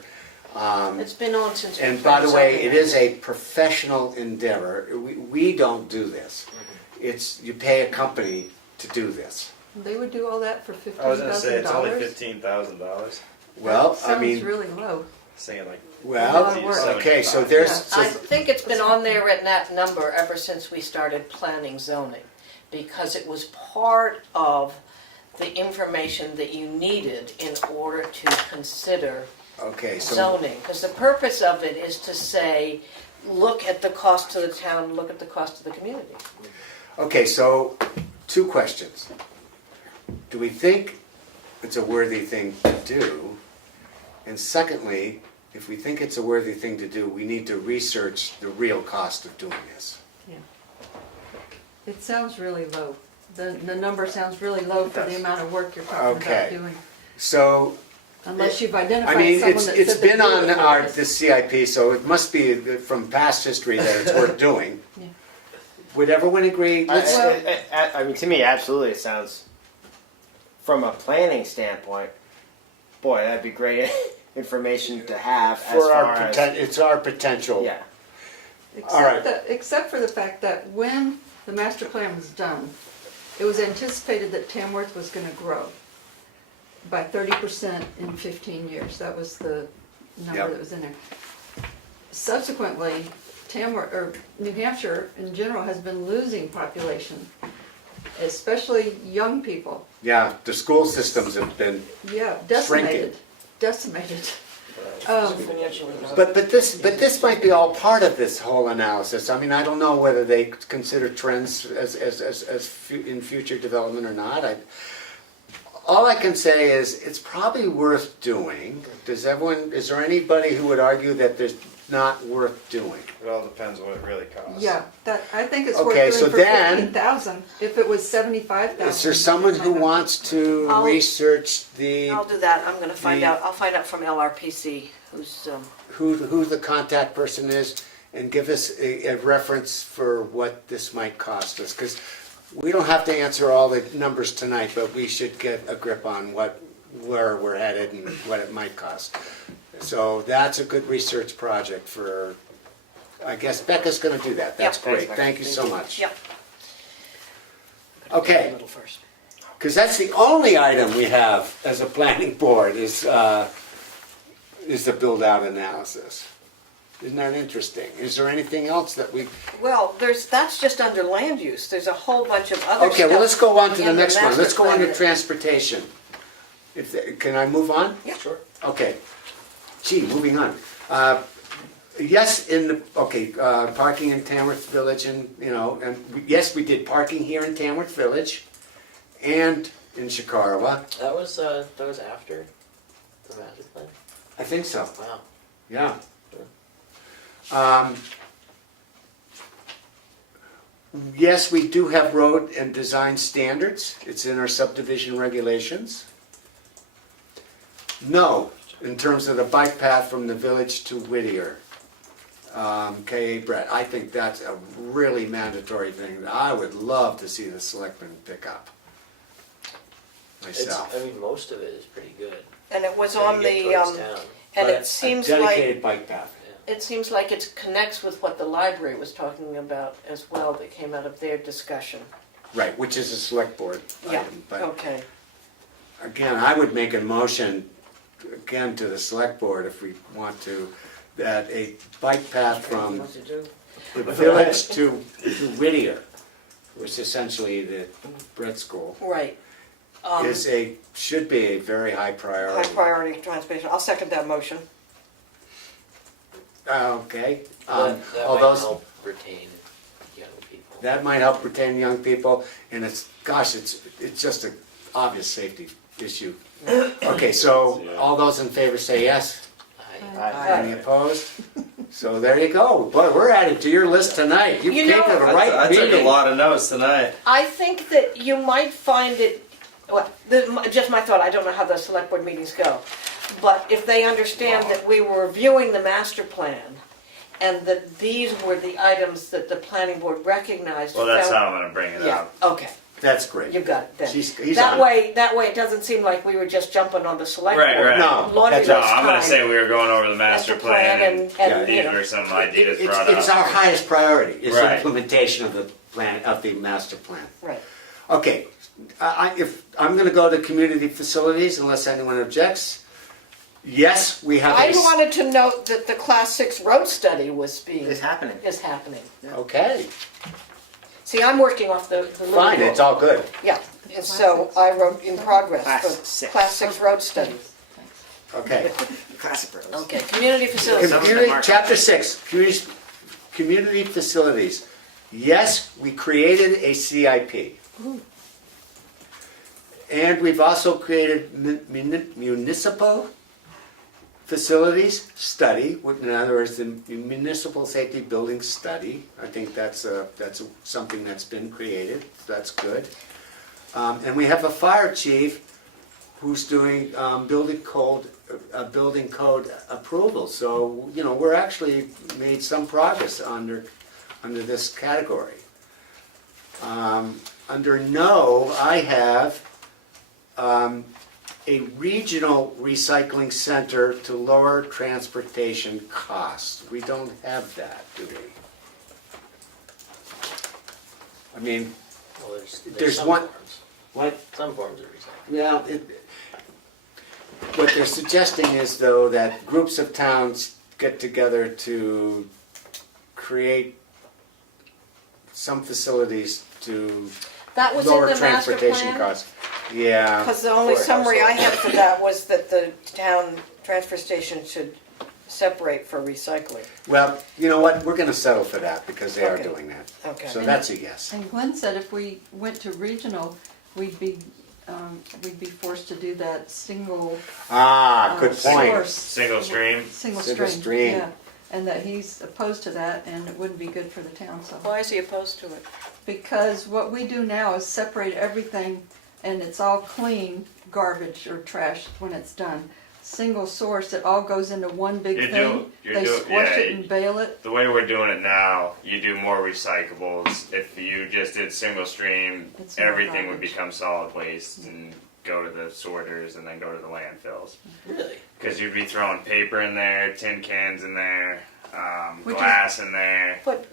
It's been on since. And by the way, it is a professional endeavor. We don't do this. It's, you pay a company to do this. They would do all that for $15,000? I was gonna say it's only $15,000. Well, I Sounds mean, really low. Saying like well, 50 to okay, so 75. there's, so I think it's been on there at that number ever since we started planning zoning, because it was part of the information that you needed in order to consider okay, so, zoning. Because the purpose of it is to say, look at the cost to the town, look at the cost to the community. okay, so, two questions. Do we think it's a worthy thing to do? And secondly, if we think it's a worthy thing to do, we need to research the real cost of doing this. It sounds really low. The number sounds really low for the amount of work you're talking Okay. about doing. So, Unless you've I identified mean, someone it's that it's said they'd been do on it for our us. the CIP, so it must be from past history that it's worth doing. Yeah. Would everyone agree? Let's- I mean, to me, absolutely, it sounds, from a planning standpoint, boy, that'd be great information to have as for far our as, it's our potential. yeah. All right. Except for the fact that when the master plan was done, it was anticipated that Tamworth was gonna grow by 30% in 15 years. That was the number Yep. that was in there. Subsequently, Tamworth, or New Hampshire in general, has been losing population, especially young people. Yeah, the school systems have been, Yeah, Shrinking. decimated. Financially not. but this might be all part of this whole analysis. I mean, I don't know whether they consider trends as in future development or not. All I can say is it's probably worth doing. Is there anybody who would argue that there's not worth doing? It all depends what it really costs. Yeah, that, I think it's Okay, worth so doing for then- 15,000. If it was 75,000. Is there someone who wants to I'll- research the I'll do that. I'm gonna find The- out. I'll find out from LRPC who's, who the contact person is and give us a reference for what this might cost us? Because we don't have to answer all the numbers tonight, but we should get a grip on where we're headed and what it might cost. So that's a good research project for, I guess Becca's gonna do that. That's Yep. great. Thank you so much. yep. Okay. A little first. Because that's the only item we have as a planning board is the build-out analysis. Isn't that interesting? Is there anything else that we? Well, that's just under land use. There's a whole bunch of other stuff. Okay, well, let's go on to the in next one. master Let's go on plan to that- transportation. Can I move on? Yeah, sure. Okay. Gee, moving on. Yes, parking in Tamworth Village and, yes, we did parking here in Tamworth Village and in Shikarawa. That was after the master plan? I think so, Wow. yeah. Yes, we do have road and design standards. It's in our subdivision regulations. No, in terms of the bike path from the village to Whittier. K.A. Brett, I think that's a really mandatory thing that I would love to see the selectmen pick up myself. Most of it is pretty good. And it was When on you get the, towards town. and But it seems a like, dedicated bike path. it seems like it connects with what the library was talking about as well, that came out of their discussion. Right, which is a select board Yeah, item. But okay. again, I would make a motion, again, to the select board if we want to, that a bike path from What to do? the village to Whittier, which is essentially the Brett School, Right. should be a very high High priority. priority transportation. I'll second that motion. Okay. That All might those, help retain young people. that might help retain young people, and it's just an obvious safety issue. Okay, so all those in favor say yes. Any opposed? So there you go. Boy, we're adding to your list tonight. You You came know- to the right I took a meeting. lot of notes tonight. I think that you might find it, well, just my thought, I don't know how the select board meetings go. But if they understand that we were reviewing the master plan and that these were the items that the planning board recognized. Well, that's felt- how I'm gonna bring it Yeah, up. okay, That's great. you've got it then. He's That on. way it doesn't seem like we were just jumping on the select board. Right, right. No, Laundry that's No, list I'm gonna time. say we were going over the master plan and and, these you know, were some ideas It's brought up. our highest priority, is Right. implementation of the plan, of the master plan. right. Okay, I'm gonna go to community facilities unless anyone objects. Yes, we have I wanted to note that the class 6 road study was It's happening. is happening. Okay, See, I'm working off the little fine, book. it's all good. Yeah, and so I wrote in progress Class for 6. class 6 road study. Okay. Classic roads. Okay, community facilities. Some of Community, them are- chapter 6, community facilities. Yes, we created a CIP. And we've also created municipal facilities study, in other words, the municipal safety building study. I think that's something that's been created, that's good. And we have a fire chief who's doing building code approval. So, you know, we're actually made some progress under this category. Under no, I have a regional recycling center to lower transportation costs. We don't have that, do we? I mean, Well, There's there's some one- forms. what? Some forms of recycling. Yeah, what they're suggesting is, though, that groups of towns get together to create some facilities to That was in lower the master transportation plan? costs. Yeah, Because the only For a summary I household. had for that was that the town transfer station should separate for recycling. well, you know what, we're gonna settle for that, because they are Okay. doing that. Okay. So that's a yes. And Glenn said if we went to regional, we'd be forced to do that single. Ah, good point. Source. Single stream. Single Single stream, stream. yeah. And that he's opposed to that and it wouldn't be good for the town, so. Why is he opposed to it? Because what we do now is separate everything and it's all clean garbage or trash when it's done. Single source, it all goes into one big thing. They squash it and bale it. The way we're doing it now, you do more recyclables. If you just did single stream, It's more everything would garbage. become solid waste and go to the sorters and then go to the landfills. Really? Because you'd be throwing paper in there, tin cans in there, Which is- glass in there. But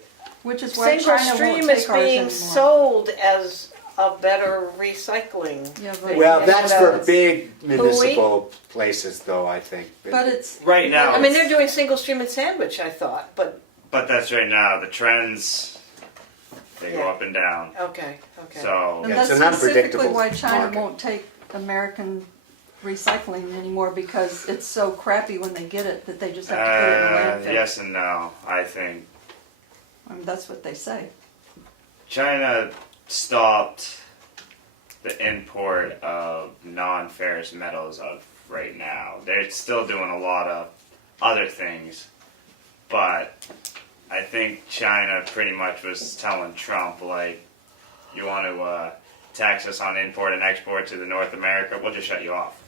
Which is why single China stream won't is take ours being anymore. sold as a better recycling. Yeah, but- thing. Well, that's You know, for it's- big municipal places, though, I think. But it's, Right now, I mean, they're doing single stream and sandwich, I thought, but, but that's right now. The trends, they go Yeah. up and down. okay. So and Yeah, that's it's an specifically unpredictable why China market. won't take American recycling anymore because it's so crappy when they get it that they just have to put it in the landfill. yes and no. I think I mean, that's what they say. China stopped the import of non-ferrous metals of right now. They're still doing a lot of other things, but I think China pretty much was telling Trump, like, you want to tax us on import and export to the North America, we'll just shut you off.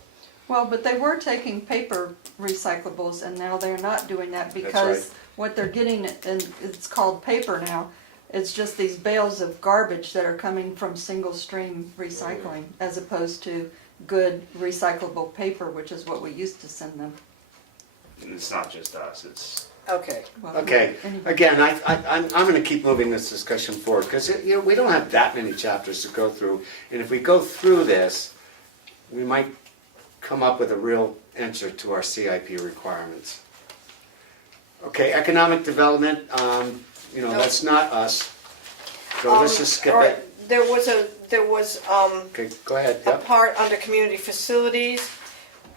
Well, but they were taking paper recyclables and now they're not doing that because right. what they're getting, and it's called paper now, it's just these bales of garbage that are coming from single stream recycling as opposed to good recyclable paper, which is what we used to send them. And it's not just us, it's Okay. Well, Okay, anybody- again, I'm gonna keep moving this discussion forward, because, you know, we don't have that many chapters to go through, and if we go through this, we might come up with a real answer to our CIP requirements. Okay, economic development, you know, No. that's not us, so let's just skip All right, it. there was a there was, Okay, go ahead. a Yep. part under community facilities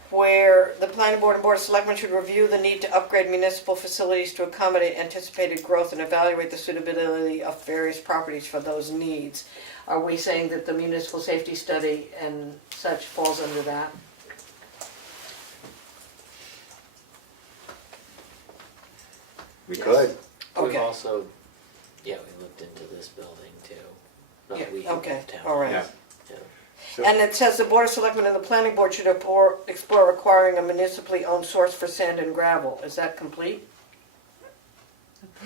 where the planning board and board of selectmen should review the need to upgrade municipal facilities to accommodate anticipated growth and evaluate the suitability of various properties for those needs. Are we saying that the municipal safety study and such falls under that? We could. We've Okay. also, we looked into this building too. Not Yeah, we, okay, town. all right. Yeah. Yeah. So- And it says the board of selectmen and the planning board should explore acquiring a municipally owned source for sand and gravel. Is that complete?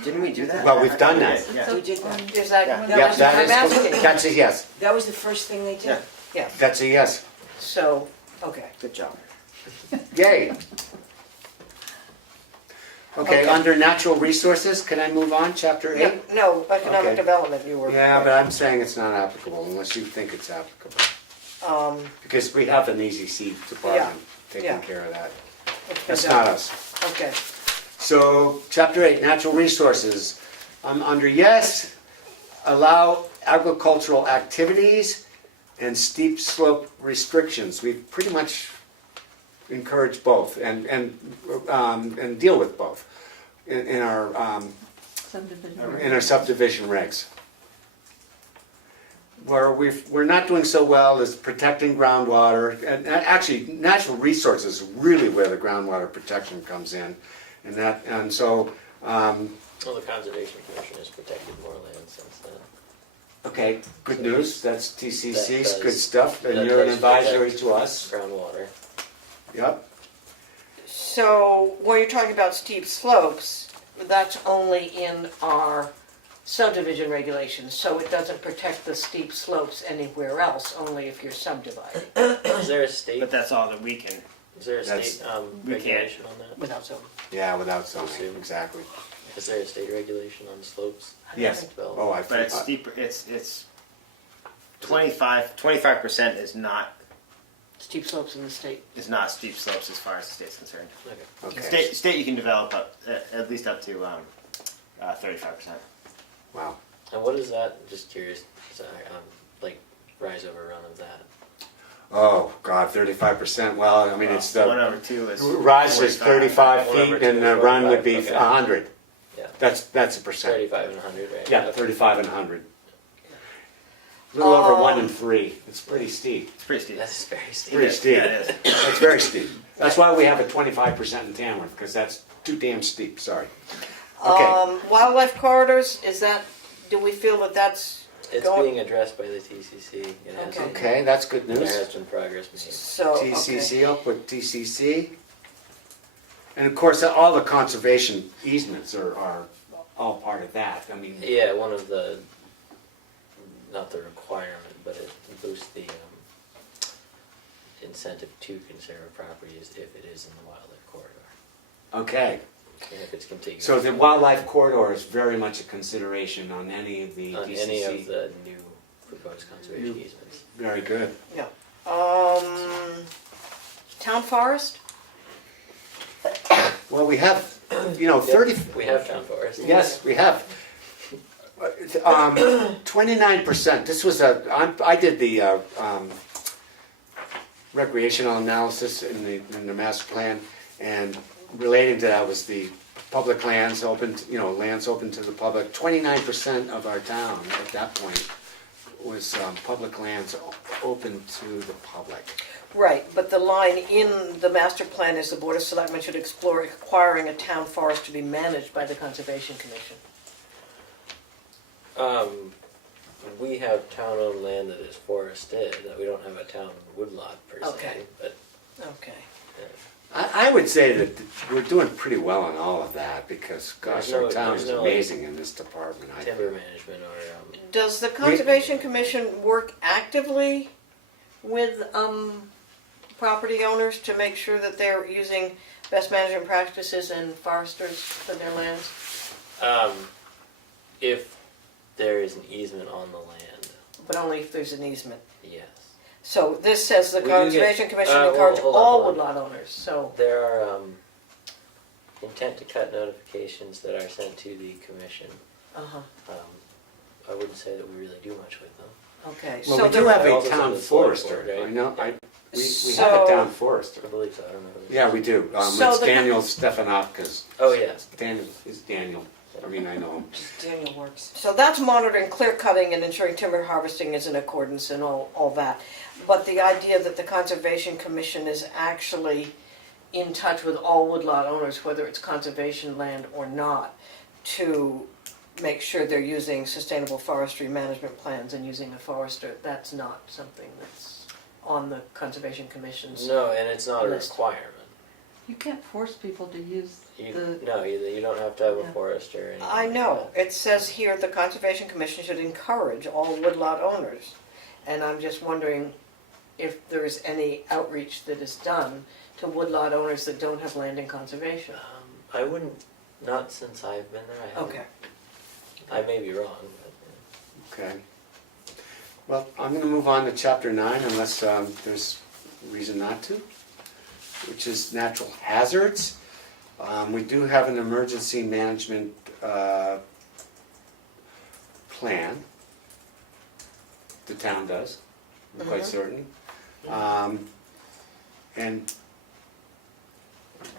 Didn't we do that? Well, we've done that. Yeah. We did that. Is that, Yeah. Yep, that I'm is, asking. that's a yes. That was the first thing they did. Yeah. Yeah, That's a yes. so, okay. Good job. Yay. Okay, Okay. under natural resources, can I move on, chapter Yeah, 8? no, economic Okay. development you were. Yeah, but I'm saying it's not applicable unless you think it's applicable. Because we have an easy seat department taking yeah. care of that. it's been That's done. not us. Okay, So, chapter 8, natural resources. I'm under yes, allow agricultural activities and steep slope restrictions. We've pretty much encouraged both and deal with both in our subdivision regs. Where we're not doing so well is protecting groundwater, and actually, natural resources is really where the groundwater protection comes in, and so. Well, the Conservation Commission has protected more land since then. Okay, good news. That's TCC's That good does- stuff, and that you're an does advisory protect to us. Groundwater. Yep. so when you're talking about steep slopes, that's only in our subdivision regulations, so it doesn't protect the steep slopes anywhere else, only if you're subdividing Is there a state, But that's all that we can. is there a That's- state we can't. regulation on that? without zoning. Yeah, without zoning, Assume. exactly. Is there a state regulation on slopes? Yes. Development? Oh, I But it's steeper. It's 25% is not Steep slopes in the state. steep slopes as far as the state's concerned. Okay. Okay. State you can develop up at least up to 35%. Wow. And what is that, just curious, like rise over run of that? Oh, God, 35%. Well, I mean, it's the 1/2 is rise is 35 One feet, over and two the is run would be 45, okay. 100. Yeah. That's a percent. 35 and 100, right? Yeah, Okay. 35 and 100. A little over 1 and 3. It's pretty steep. It's pretty steep. That's very steep. Pretty steep. Yeah, it is. That's very steep. That's why we have a 25% in Tamworth, because that's too damn steep. Sorry. Okay. Wildlife corridors, is that, do we feel that that's It's going? being addressed by the TCC. It has Okay. been- Okay, that's good There news. has been progress made. So, okay. TCC, I'll put TCC. And of course, all the conservation easements are all part of that. I mean, Yeah, one of the, not the requirement, but it boosts the incentive to conserve properties if it is in the wildlife corridor. okay. And if it's contiguous. So the wildlife corridor is very much a consideration on any of the On DCC. any of the new proposed conservation New- easements. Very good. Yeah. Town forest? Well, we have, 30. We have town forest. Yes, we have. 29%. This was I did the recreational analysis in the master plan, and relating to that was the public lands open, lands open to the public. 29% of our town at that point was public lands open to the public. Right, but the line in the master plan is the Board of Selectmen should explore acquiring a town forest to be managed by the Conservation Commission. We have town-owned land that is forested. We don't have a town woodlot per se. Okay. But Okay. I would say that we're doing pretty well on all of that because, gosh, There's our town there's is no, amazing in this department. I timber think. management or Does the Conservation Commission work actively with property owners to make sure that they're using best management practices and foresters for their lands? if there is an easement on the land, But only if there's an easement. yes. So this says the We do get- Conservation Commission well, encourage hold on, all hold on. woodlot owners, so. There are intent to cut notifications that are sent to the commission Uh-huh. wouldn't say that we really do much with them. Okay, Well, so we do there, have a Also town on the select forester. board, right? I know, we have So- a town forester. I believe so, I don't know. who- Yeah, we do. So It's the- Daniel Stefanakis. Oh, yes. Daniel, is Daniel. I mean, I know him. Daniel works. so that's monitoring clear cutting and ensuring timber harvesting is in accordance and all that. But the idea that the Conservation Commission is actually in touch with all woodlot owners, whether it's conservation land or not, to make sure they're using sustainable forestry management plans and using a forester, that's not something that's on the Conservation Commission's. No, and it's not a List. requirement. You can't force people to use You, the, no, you don't have to have a Yeah. forester or anything. I like know, that. it says here the Conservation Commission should encourage all woodlot owners. And I'm just wondering if there's any outreach that is done to woodlot owners that don't have land in conservation. I wouldn't, not since I've been there, I haven't. Okay. I may be wrong, but. Okay. Well, I'm going to move on to chapter 9 unless there's reason not to, which is natural hazards. We do have an emergency management plan. The town does, I'm quite certain. And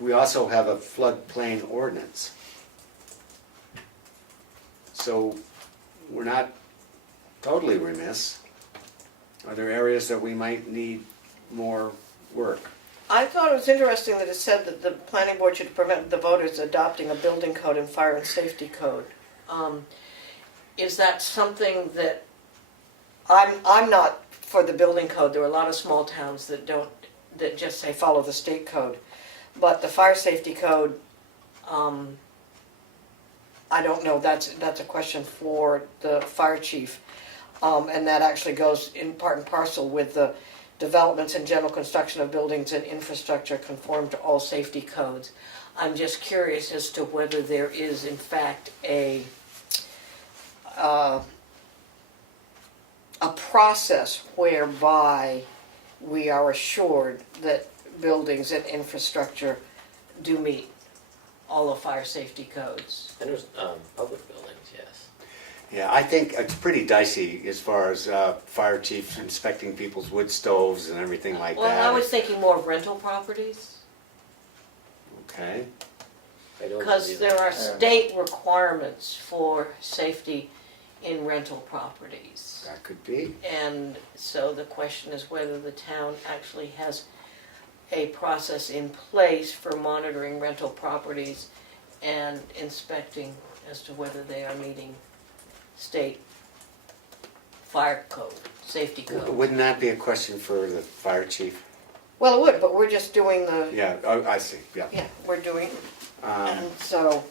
we also have a floodplain ordinance. So we're not totally remiss. Are there areas that we might need more work? I thought it was interesting that it said that the planning board should prevent the voters adopting a building code and fire and safety code. Is that something that, I'm not for the building code. There are a lot of small towns that don't, that just say follow the state code. But the fire safety code, I don't know, that's a question for the fire chief. And that actually goes in part and parcel with the developments and general construction of buildings and infrastructure conform to all safety codes. I'm just curious as to whether there is in fact a process whereby we are assured that buildings and infrastructure do meet all of fire safety codes. And there's public buildings, yes. Yeah, I think it's pretty dicey as far as fire chiefs inspecting people's wood stoves and everything like Well, that. I was thinking more of rental properties, Okay, I don't because believe there are that. state requirements for safety in rental properties. that could be. And so the question is whether the town actually has a process in place for monitoring rental properties and inspecting as to whether they are meeting state fire code, safety code. Wouldn't that be a question for the fire chief? Well, it would, but we're just doing the, Yeah, oh, I see, yeah. yeah, we're doing, Um, and so,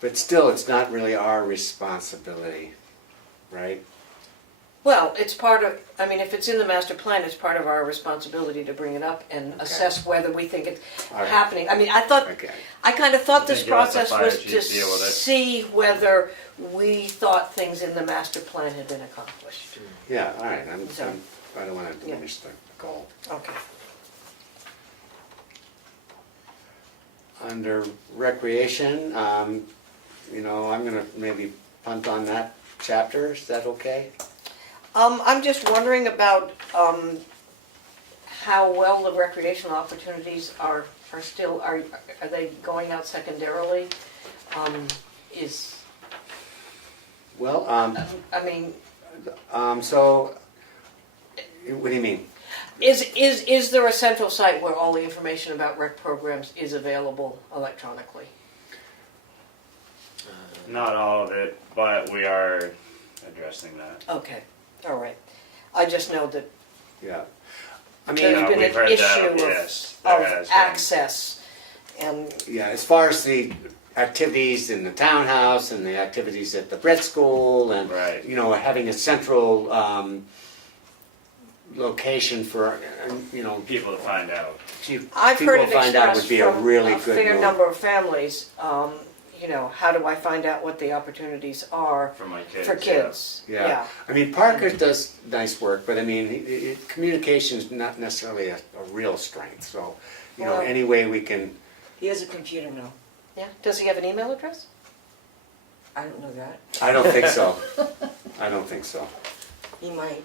But still, it's not really our responsibility, right? well, it's part of, I mean, if it's in the master plan, it's part of our responsibility to bring it up and assess whether we think it's All right. happening. I mean, I thought, Okay, I kind of thought this Think you let the process fire was chief to deal with it. see whether we thought things in the master plan had been accomplished. yeah, all right, So- I don't want to diminish the goal. Okay. Under recreation, you know, I'm gonna maybe punt on that chapter, is that okay? I'm just wondering about how well the recreational opportunities are still, are they going out secondarily? Is, Well, I mean, so, what do you mean? is there a central site where all the information about rec programs is available electronically? Not all of it, but we are addressing that. Okay, all right. I just know that Yeah, I mean, there's been we've an heard that, issue yes, there has of been. access and, yeah, as far as the activities in the townhouse and the activities at the Brett School and, Right. you know, having a central location for, you know, People to find out. I've people heard it find out would expressed be a from really a good fair move. number of families, you know, how do I find out what the opportunities are For my kids. for kids? Yeah, I mean, Parker does nice work, but I mean, communication is not necessarily a real strength, so, you know, Well- any way we can, He has a computer now. Yeah, does he have an email address? I don't know that. I don't think so. I don't think so. He might.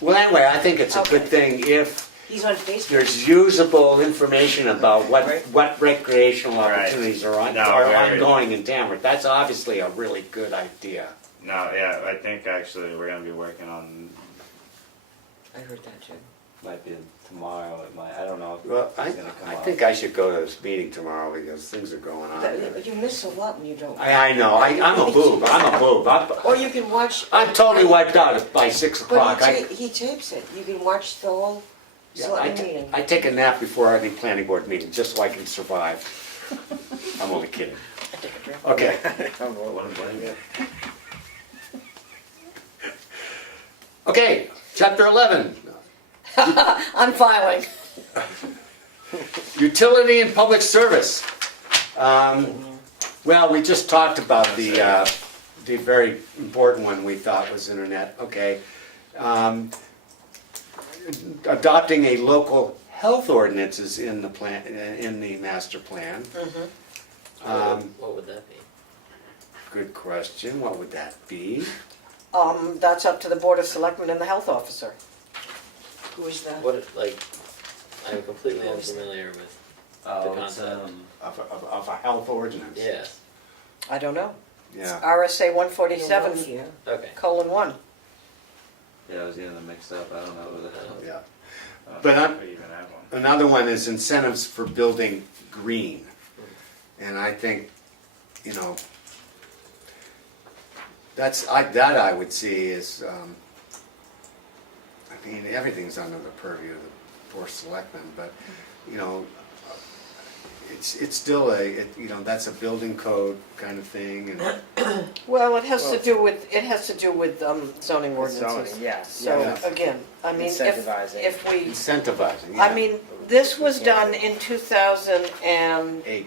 Well, anyway, I think it's a good thing if He's on Facebook. there's usable information about Right. what recreational Right. opportunities are No, are right. ongoing in Tamworth. That's obviously a really good idea. No, yeah, I think actually we're gonna be working on, I heard that too. Might be tomorrow, it might, I don't know. if Well, it's gonna come I up. think I should go to this meeting tomorrow because things are going on. You miss a lot when you don't. I know, I'm a boob, I'm a boob. Or you can watch. I'm totally wiped out by 6 o'clock. But he tapes it. You can watch the whole Selectmen meeting. I take a nap before every planning board meeting, just so I can survive. I'm only kidding. Okay. Okay, chapter 11, I'm filing. utility and public service. Well, we just talked about the very important one we thought was internet, okay. Adopting a local health ordinance is in the plan, in the master plan. What would that be? Good question, what would that be? That's up to the Board of Selectmen and the health officer. Who is that? What, I'm completely unfamiliar with the Oh, it's, concept. Of a health ordinance? Yes, I don't know. Yeah. RSA 147, Yeah. okay. colon 1. yeah, I was getting them mixed up, I don't know who the hell. Yeah. I don't But know I'm- if we even have one. Another one is incentives for building green. And I think, you know, that I would see is, I mean, everything's under the purview of the Board of Selectmen, but, you know, it's still that's a building code kind of thing, and Well, it has to do with zoning ordinances. Zoning, yeah. So Yeah. Yeah. again, I mean, Incentivizing. if we, incentivizing, yeah. I mean, this was done in 2009, 8.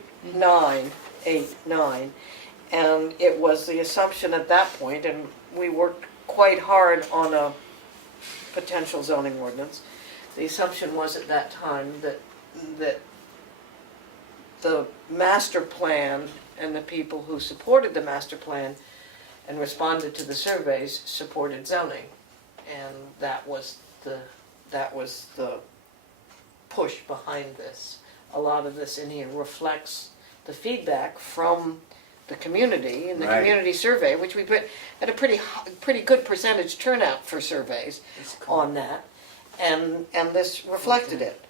and it was the assumption at that point, and we worked quite hard on a potential zoning ordinance. The assumption was at that time that the master plan and the people who supported the master plan and responded to the surveys supported zoning. And that was the push behind this. A lot of this in here reflects the feedback from the community in the Right. community survey, which we put at a pretty good percentage turnout for surveys It's cool. on that, and this reflected it.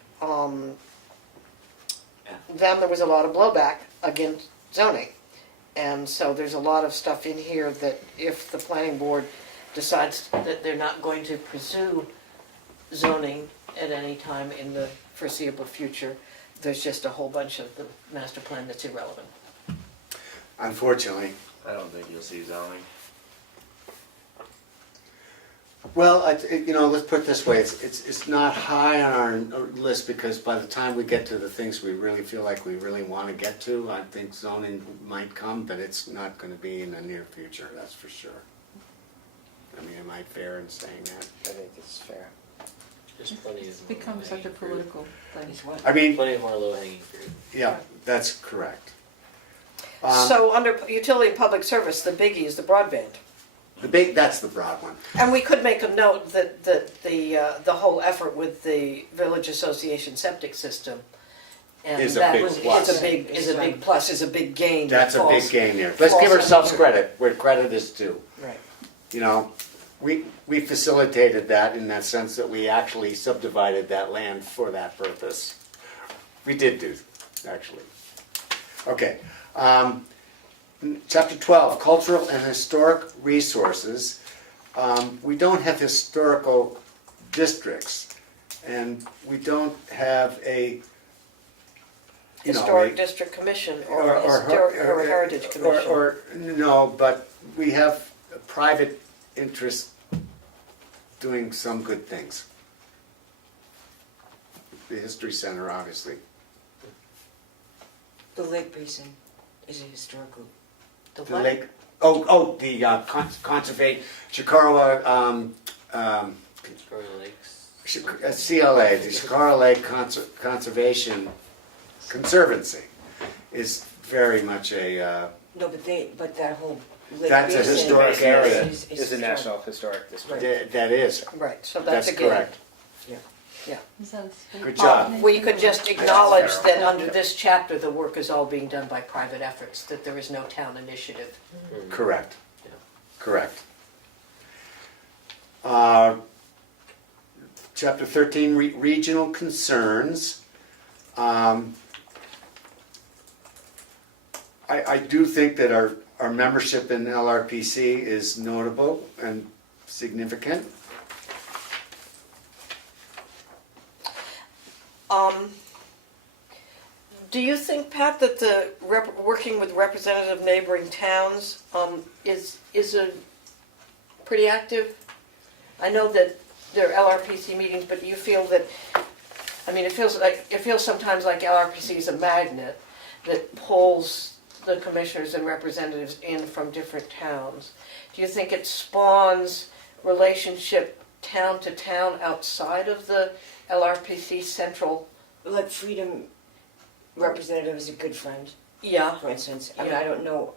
Then there was a lot of blowback against zoning, and so there's a lot of stuff in here that if the planning board decides that they're not going to pursue zoning at any time in the foreseeable future, there's just a whole bunch of the master plan that's irrelevant. Unfortunately. I don't think you'll see zoning. Well, let's put it this way, it's not high on our list because by the time we get to the things we really feel like we really want to get to, I think zoning might come, but it's not going to be in the near future, that's for sure. I mean, am I fair in saying that? I think it's fair. There's plenty It's of become more such a low-hanging fruit. political thing. It's what? I mean, Plenty of more low-hanging fruit. yeah, that's correct. So under utility and public service, the biggie is the broadband. That's the broad one. And we could make a note that the whole effort with the village association septic system and Is a that big was- plus. is a big plus, is a big gain. That's a that big falls- gain there. Let's give falls ourselves under- credit where credit is due. Right. You know, we facilitated that in that sense that we actually subdivided that land for that purpose. We did do, actually. Okay. Chapter 12, cultural and historic resources. We don't have historical districts, and we don't have a Historic District Commission or a Heritage Commission. Or no, but we have a private interest doing some good things. The History Center, obviously. The Lake Basin is a historical. The The what? lake, the conservate, Chicago, Victoria Lakes. CLA, the Chicago Lake Conservation Conservancy is very much a No, but that whole Lake That's a Basin historic area. is Is a historic. national historic district. That is, Right, so that's that's again. correct. Is that a state? Good job. We could just acknowledge that under this chapter, the work is all being done by private efforts, that there is no town initiative. Correct. Yeah. Correct. Chapter 13, regional concerns. I do think that our membership in LRPC is notable and significant. Do you think, Pat, that the working with representative neighboring towns is a pretty active? I know that there are LRPC meetings, but do you feel that? I mean, it feels sometimes like LRPC is a magnet that pulls the commissioners and representatives in from different towns. Do you think it spawns relationship town to town outside of the LRPC central? Like Freedom Representative is a good friend, Yeah. for instance. I mean, Yeah. I don't know,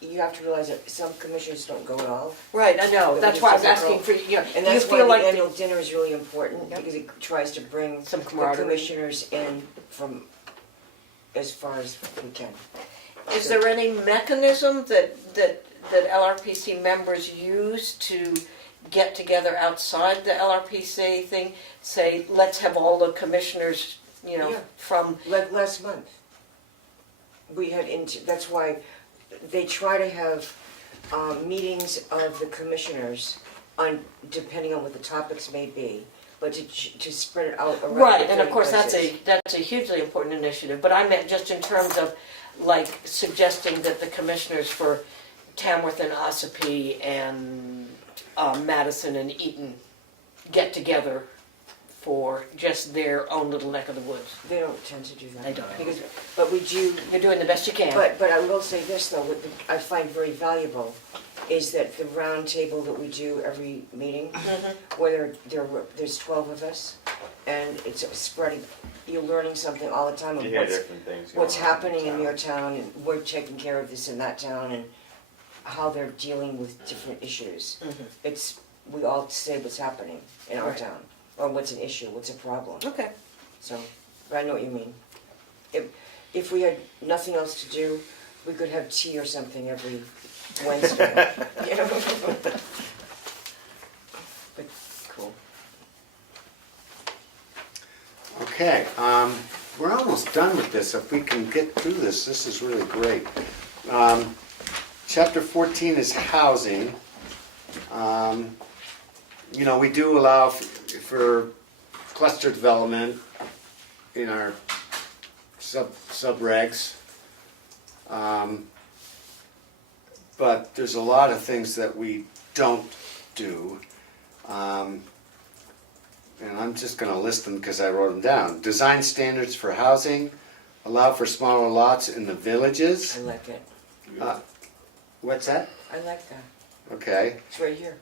you have to realize that some commissioners don't go at all. Right, I know. But That's it's why I was difficult. asking for you. And Do you that's why feel the like annual dinner is really important, Yeah. because it tries to bring Some the camaraderie. commissioners in from as far as we can. Is there any mechanism that LRPC members use to get together outside the LRPC thing? Say, let's have all the commissioners, Yeah. from, Like last month, we had, that's why they try to have meetings of the commissioners depending on what the topics may be, but to spread it out around. right, and of different course places. that's a hugely important initiative, but I meant just in terms of like suggesting that the commissioners for Tamworth and Ossipee and Madison and Eaton get together for just their own little neck of the woods. They don't tend to do that. They don't. But we do, You're doing the best you can. but I will say this though, what I find very valuable is that the round table that we do every meeting, where there's 12 of us, and it's spreading, you're learning something all the time of You hear different things. going what's on happening in town. your town, and we're taking care of this in that town, and how they're dealing with different issues. We all say what's happening in our Right. town, or what's an issue, what's a problem. Okay. So, but I know what you mean. If we had nothing else to do, we could have tea or something every Wednesday. You know? But cool. Okay, we're almost done with this. If we can get through this, this is really great. Chapter 14 is housing. We do allow for cluster development in our sub-regs. But there's a lot of things that we don't do. And I'm just going to list them because I wrote them down. Design standards for housing, allow for smaller lots in the villages. I like it. What's that? I like that. Okay. It's right here.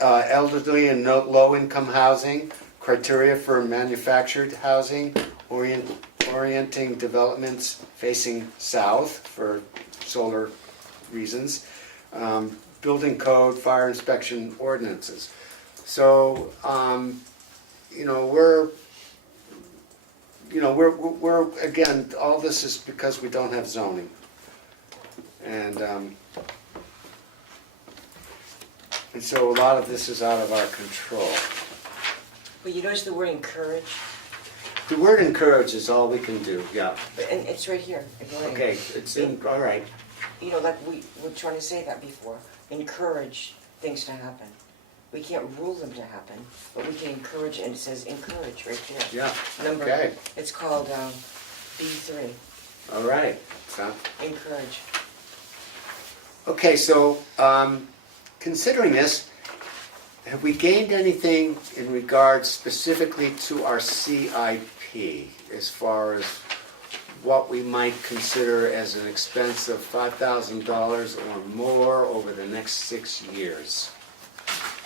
Elderly and low-income housing, criteria for manufactured housing, orienting developments facing south for solar reasons, building code, fire inspection ordinances. So, we're again, all this is because we don't have zoning. And so a lot of this is out of our control. But you notice the word encourage? The word encourage is all we can do, yeah. And it's right here. Okay, it's in, all right. Like we were trying to say that before. Encourage things to happen. We can't rule them to happen, but we can encourage, and it says encourage right here. Yeah, Number, okay, it's called B3, all right. So, encourage. okay, so considering this, have we gained anything in regards specifically to our CIP as far as what we might consider as an expense of $5,000 or more over the next 6 years?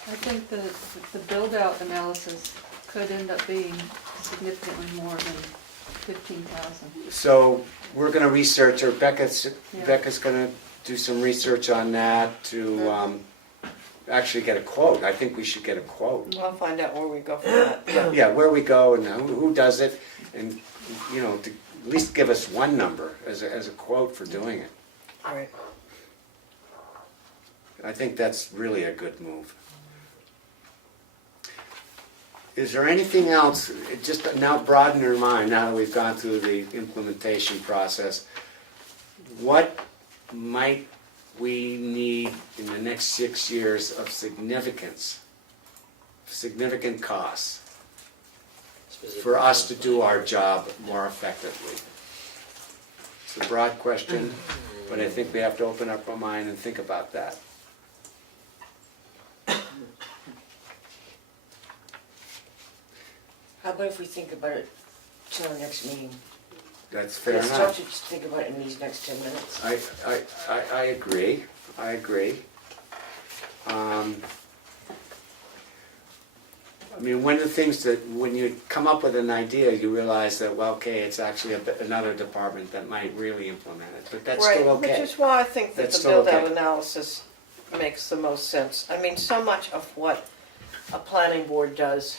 I think the build-out analysis could end up being significantly more than 15,000. So we're gonna research, or Becca's gonna do some research on that to, actually get a quote. I think we should get a quote. I'll find out where we go from that. Yeah, where we go and who does it, and, you know, to at least give us one number as a quote for doing it. All right. I think that's really a good move. Is there anything else, just now broaden your mind, now that we've gone through the implementation process, what might we need in the next 6 years of significant costs for us to do our job more effectively? It's a broad question, but I think we have to open up our mind and think about that. How about if we think about it till our next meeting? That's fair Let's enough. start to just think about it in these next 10 minutes. I agree. I agree. I mean, one of the things that when you come up with an idea, you realize that, well, okay, it's actually another department that might really implement it, but that's still okay. Right, which is why I think that That's the still build-out okay. analysis makes the most sense. I mean, so much of what a planning board does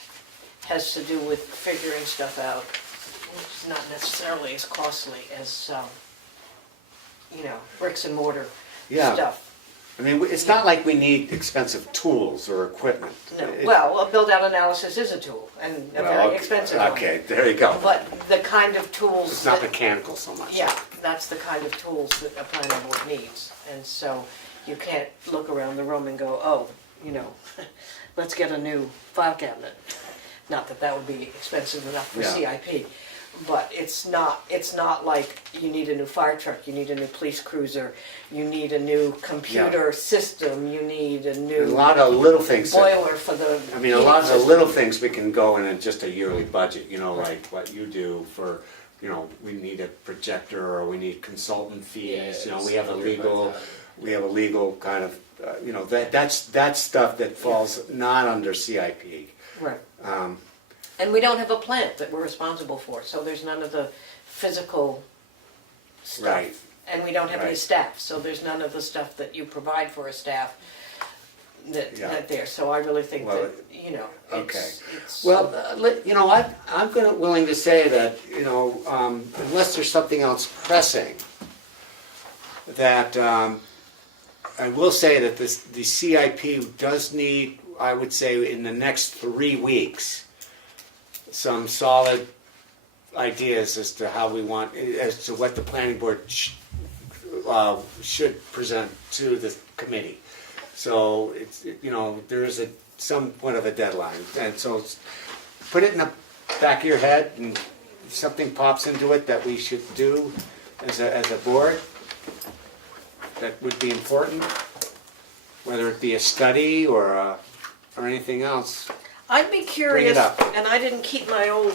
has to do with figuring stuff out, which is not necessarily as costly as, you know, bricks and mortar Yeah. stuff. I mean, it's not like we need expensive tools or equipment. No, It- well, a build-out analysis is a tool, and a well, very expensive one. Okay, there you go. But the kind of tools It's not that, mechanical so much. yeah, that's the kind of tools that a planning board needs. And so you can't look around the room and go, oh, you know, let's get a new file cabinet. Not that that would be expensive enough for Yeah. CIP, but it's not like you need a new fire truck, you need a new police cruiser, you need a new computer system, you need a A new lot of little things. boiler for the I mean, a lot of the heating little things we can go in just a yearly budget, you know, like what you do for, you know, we need a projector or we need consultant fees, you know, we have a legal kind of, you know, that's stuff that falls not under CIP. system. Right. Um, And we don't have a plant that we're responsible for, so there's none of the physical stuff. Right. And we don't have any Right. staff, so there's none of the stuff that you provide for a staff Yeah. that there. So I really think Well, that, you know, okay. it's. Well, you know, I'm willing to say that, you know, unless there's something else pressing, that I will say that the CIP does need, I would say, in the next 3 weeks, some solid ideas as to how we want, as to what the planning board should present to the committee. So it's, you know, there is somewhat of a deadline, and so put it in the back of your head, and if something pops into it that we should do as a board, that would be important, whether it be a study or anything else. I'd be curious, up. and I didn't keep my old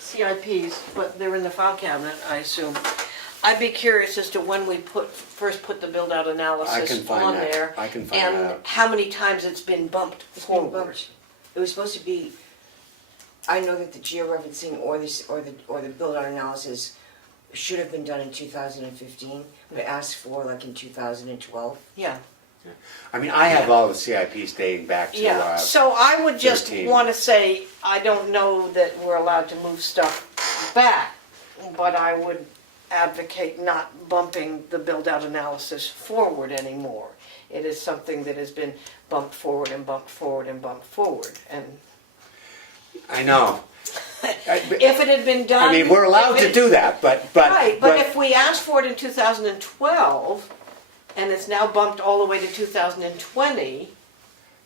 CIPs, but they're in the file cabinet, I assume. I'd be curious as to when we first put the build-out I analysis can find on that. there. I can find that And out. how many times it's been bumped It's been forward. bumped. It was supposed to be, I know that the georeferencing or the build-out analysis should have been done in 2015, but asked for like in 2012. Yeah, I mean, I have all the CIPs dating back to, yeah. So I would just 13. want to say, I don't know that we're allowed to move stuff back, but I would advocate not bumping the build-out analysis forward anymore. It is something that has been bumped forward and bumped forward and bumped forward. And I know. if it had been done... I mean, we're allowed if to it- do that, but Right, but if we asked for it in 2012, and it's now bumped all the way to 2020,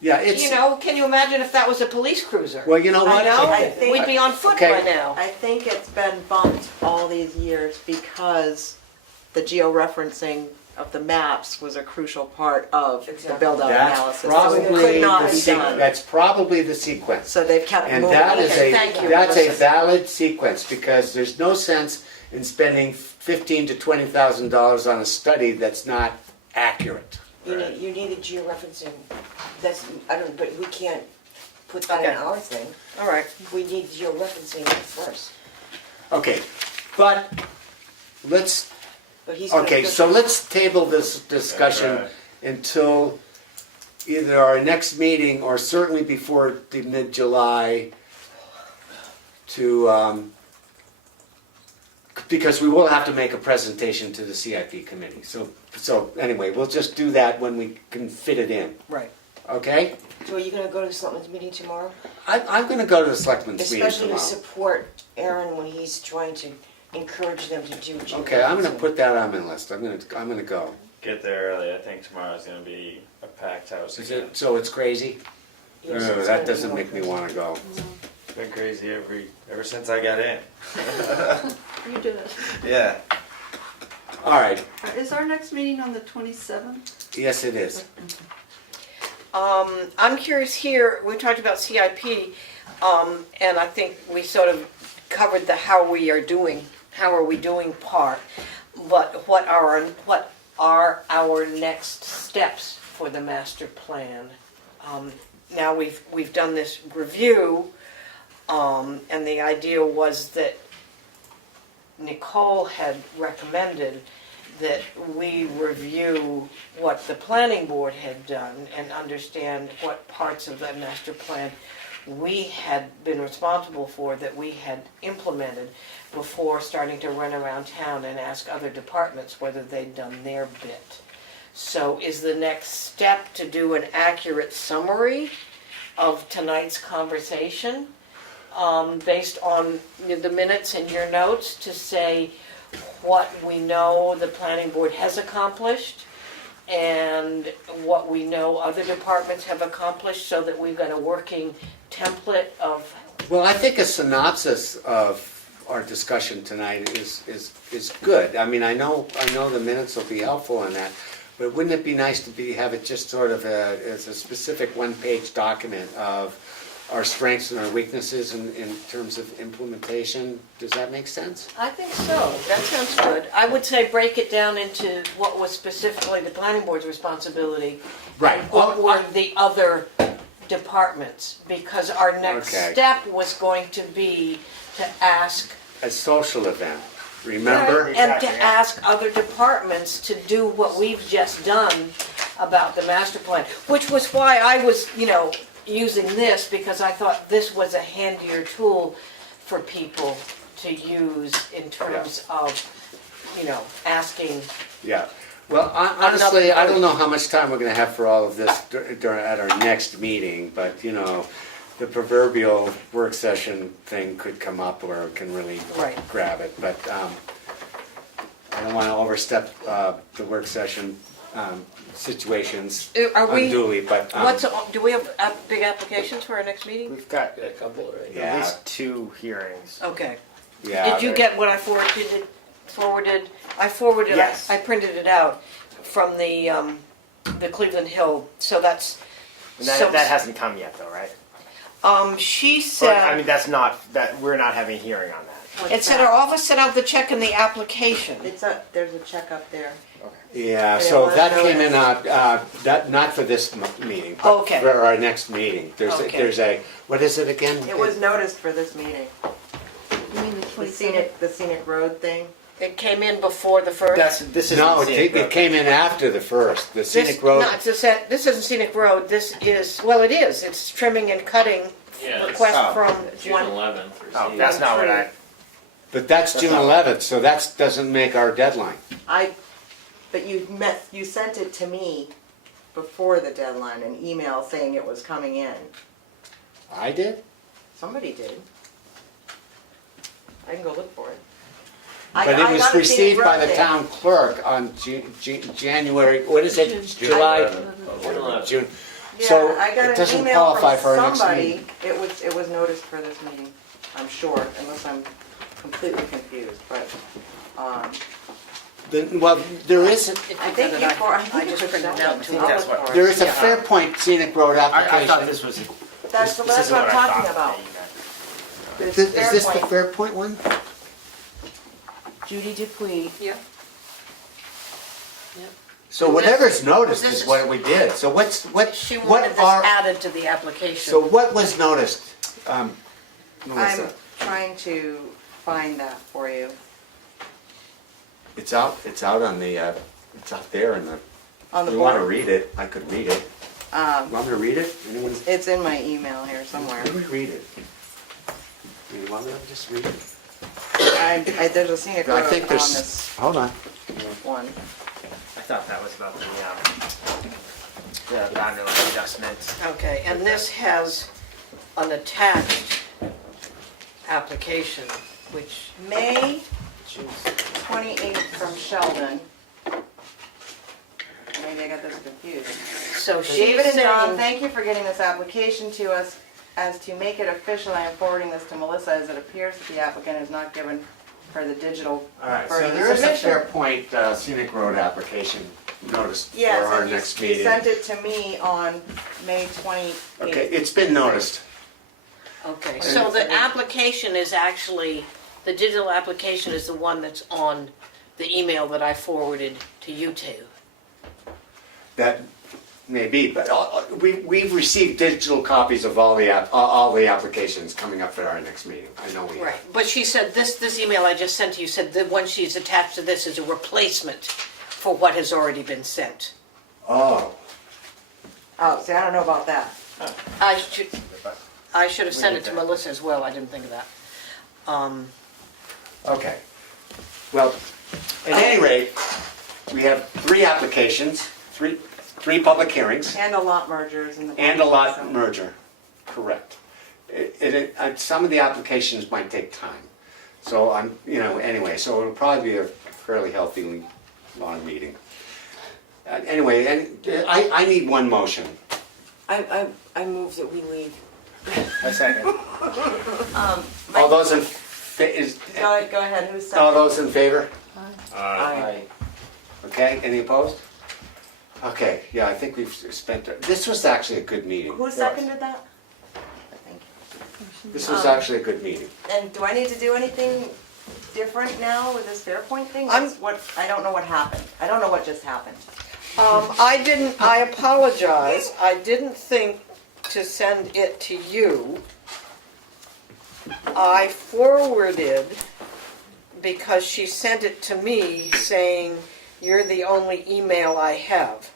yeah, it's, you know, can you imagine if that was a police cruiser? well, you know what? I know, I think- we'd be on foot Okay. by now. I think it's been bumped all these years because the georeferencing of the maps was a crucial part of the Exactly. build-out That's analysis. So it probably could not the be done. that's probably the sequence. So they've kept And moving. that is Okay, thank you, that's a Melissa. valid sequence, because there's no sense in spending $15,000 to $20,000 on a study that's not accurate. You need the georeferencing. That's, I don't, but we can't put that in Okay. our thing. All right. We need georeferencing first. Okay, but let's But he's gonna. Okay, so let's table this discussion Right. until either our next meeting or certainly before the mid-July to, because we will have to make a presentation to the CIP committee. So anyway, we'll just do that when we can fit it in, Right. okay? So are you gonna go to the selectmen's meeting tomorrow? I'm gonna go to the selectmen's meeting Especially to tomorrow. support Aaron when he's trying to encourage them to do. Okay, I'm gonna put that on my list. I'm gonna go. Get there early. I think tomorrow's gonna be a packed house. Is again. it, so it's crazy? Yes, No, it's gonna that be doesn't more make me crazy. wanna go. It's been crazy ever since I got in. You did it. Yeah. All right, Is our next meeting on the 27th? yes it is. I'm curious here, we talked about CIP, and I think we sort of covered the how are we doing part. But what are our next steps for the master plan? Now we've done this review, and the idea was that Nichole had recommended that we review what the planning board had done and understand what parts of the master plan we had been responsible for that we had implemented before starting to run around town and ask other departments whether they'd done their bit. So is the next step to do an accurate summary of tonight's conversation based on the minutes and your notes to say what we know the planning board has accomplished and what we know other departments have accomplished so that we've got a working template of. Well, I think a synopsis of our discussion tonight is good. I mean, I know the minutes will be helpful in that, but wouldn't it be nice to have it just sort of as a specific one-page document of our strengths and our weaknesses in terms of implementation? Does that make sense? I think so. That sounds good. I would say break it down into what was specifically the planning board's responsibility. Right. And what were the other departments? Because our next Okay. step was going to be to ask. A social event, remember? And Exactly, to yeah. ask other departments to do what we've just done about the master plan. Which was why I was, using this, because I thought this was a handier tool for people to use in terms of, asking. Yeah. Well, honestly, I don't know how much time we're going to have for all of this at our next meeting, but the proverbial work session thing could come up where it can really Right. grab it. But I don't want to overstep the work session situations Are we? unduly. But Do we have big applications for our next meeting? We've got Got a couple, right? Yeah. at least 2 hearings. Okay. yeah, Did you get what I forwarded? I forwarded. Yes. I printed it out from the Cleveland Hill. So that's. And that hasn't come yet, though, right? She Or, said. I mean, we're not having a hearing on that. It said our office sent out the check and the application. There's a check up there. Yeah, And so it was that came in, noticed. not for this meeting, but Okay. for our next meeting. Okay. There's a, what is it again? It was noticed for this meeting. You mean the The 27th? scenic road thing. It came in before the first. This is No, it came in after the first, the scenic road. No, this isn't scenic road. This is. Well, it is. It's trimming and cutting. Yeah, Request Oh. from June one. 11th. Oh, that's not what I. But that's June not- 11th, so that doesn't make our deadline. But you sent it to me before the deadline, an email saying it was coming in. I did? Somebody did. I can go look for it. But it I was got a received scenic by road the thing. town clerk on January, what is it, July? 11th. June. Yeah, So I got it an doesn't email qualify for from our next somebody. meeting. It was noticed for this meeting, I'm sure, unless I'm completely confused, but, Well, there is, I think you for, I think just you printed put it out that too. I'll That's look what- for it. there is a Yeah. Fairpoint scenic road I thought application. this was. That's this what isn't I'm I talking thought about. that you Is this the Fairpoint. Fairpoint one? Judy Dupuy. Yeah. So whatever's noticed this is is- what we did. So She what wanted this are, added to the application. so what was noticed, I'm Melissa? trying to find that for you. It's out on the, it's out there in the, On the if you want to board? read it, I could read it. Want me to read it? Anyone? It's in my email here somewhere. Let me read it. You want me to just read it? There's a scenic I road think on there's, this hold on. one. I thought that was about the boundary line adjustments. Okay, and this has an attached application, which, May 28th from Sheldon. Maybe I got this confused. so she's David and Don, saying, thank you for getting this application to us. As to make it official, I am forwarding this to Melissa as it appears that the applicant is not given her the digital All right, so version of there is a submission. Fairpoint scenic road application notice for Yes, our and next you meeting. sent it to me on May 28th. Okay, it's been noticed. okay, so the application is actually, the digital application is the one that's on the email that I forwarded to you two. That may be, but we've received digital copies of all the applications coming up for our next meeting. I know we have. Right, but she said, this email I just sent to you said the one she's attached to this is a replacement for what has already been sent. Oh, Oh, see, I don't know about that. I should have sent it to Melissa as well, I didn't think of that. okay. Well, at any rate, we have 3 applications, three public hearings, And a lot mergers in the. and a lot so- merger. Correct. Some of the applications might take time. So anyway, so it'll probably be a fairly healthy, long meeting. Anyway, I need one motion. I move that we leave. A second. All those in, Go ahead, who's second? all those in favor? Aye. Okay, any opposed? Okay, yeah, I think we've spent, this was actually a good meeting. Who seconded that? Thank you. This was actually a good meeting. And do I need to do anything different now with this Fairpoint thing? I'm- I don't know what happened. I don't know what just happened. I apologize, I didn't think to send it to you. I forwarded, because she sent it to me saying, you're the only email I have.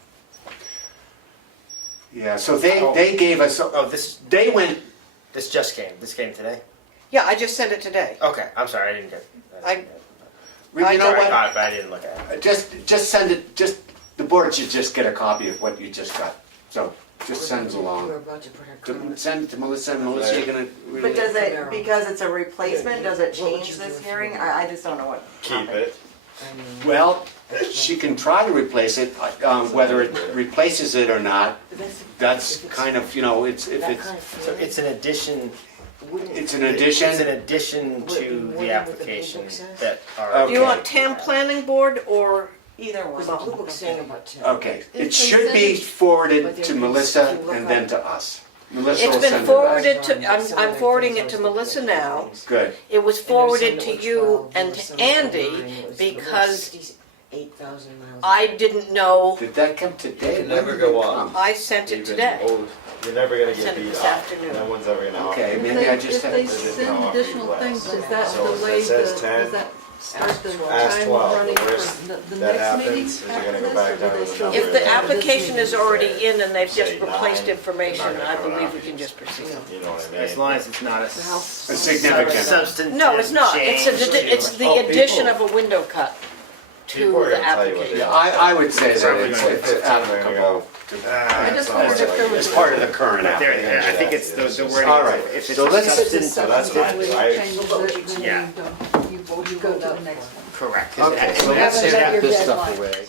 Yeah, so they gave us, Oh, this just came. This came today. Yeah, I just sent it today. Okay, I'm sorry, I didn't get. I- you know I I what? got it, but I didn't look at it. Just send it, the board should just get a copy of what you just got. So just send it We're along. about to put our comments. Send it to Melissa, and Melissa, you're gonna read But it? does it, because it's a replacement, does it What would change you this do if hearing? you- I just don't know what happened. Well, she can try to replace it, whether it replaces it or not, that's kind of, it's, if it's, So it's an addition. it's an addition. It's an addition to the application that are. Okay. Do you want Tam Planning Board or, Either What's the one. blue book saying about Tim? Okay, it It's should be considered- forwarded to Melissa and then to us. Melissa it's will been send it forwarded us. to, I'm forwarding it to Melissa now. Good. It was forwarded to you and to Andy because 8,000 miles. I didn't know, Did that come today? It can When never did go it on. come? I sent it today. You're never gonna Send get it beat this up. afternoon. No one's ever gonna. Okay, If maybe they- I just If they have, send additional things, does that So if it delay says the, 10, does that start the ask time 12. running The worst for the that next meeting happens is you're after gonna go this, back or do down they to the still? number If the that application is already in and they've just Say replaced 9, information, they're not gonna I go believe down. we can just proceed. You know what I mean? As long as it's not a significant. substantive No, it's not. change It's to- the Oh, addition people- of a window cut to People are the gonna tell you what application. they Yeah, I would say that Probably it's gonna it's get 15 applicable. I just wondered if there was. It's part of the current But there, application. I think it's the wording. All right, If it's so a let's- substantive. So that's fine. Substantively I- changes it, then Yeah. you go to the next one. Correct. Okay, so We let's haven't done get your this stuff deadline. away.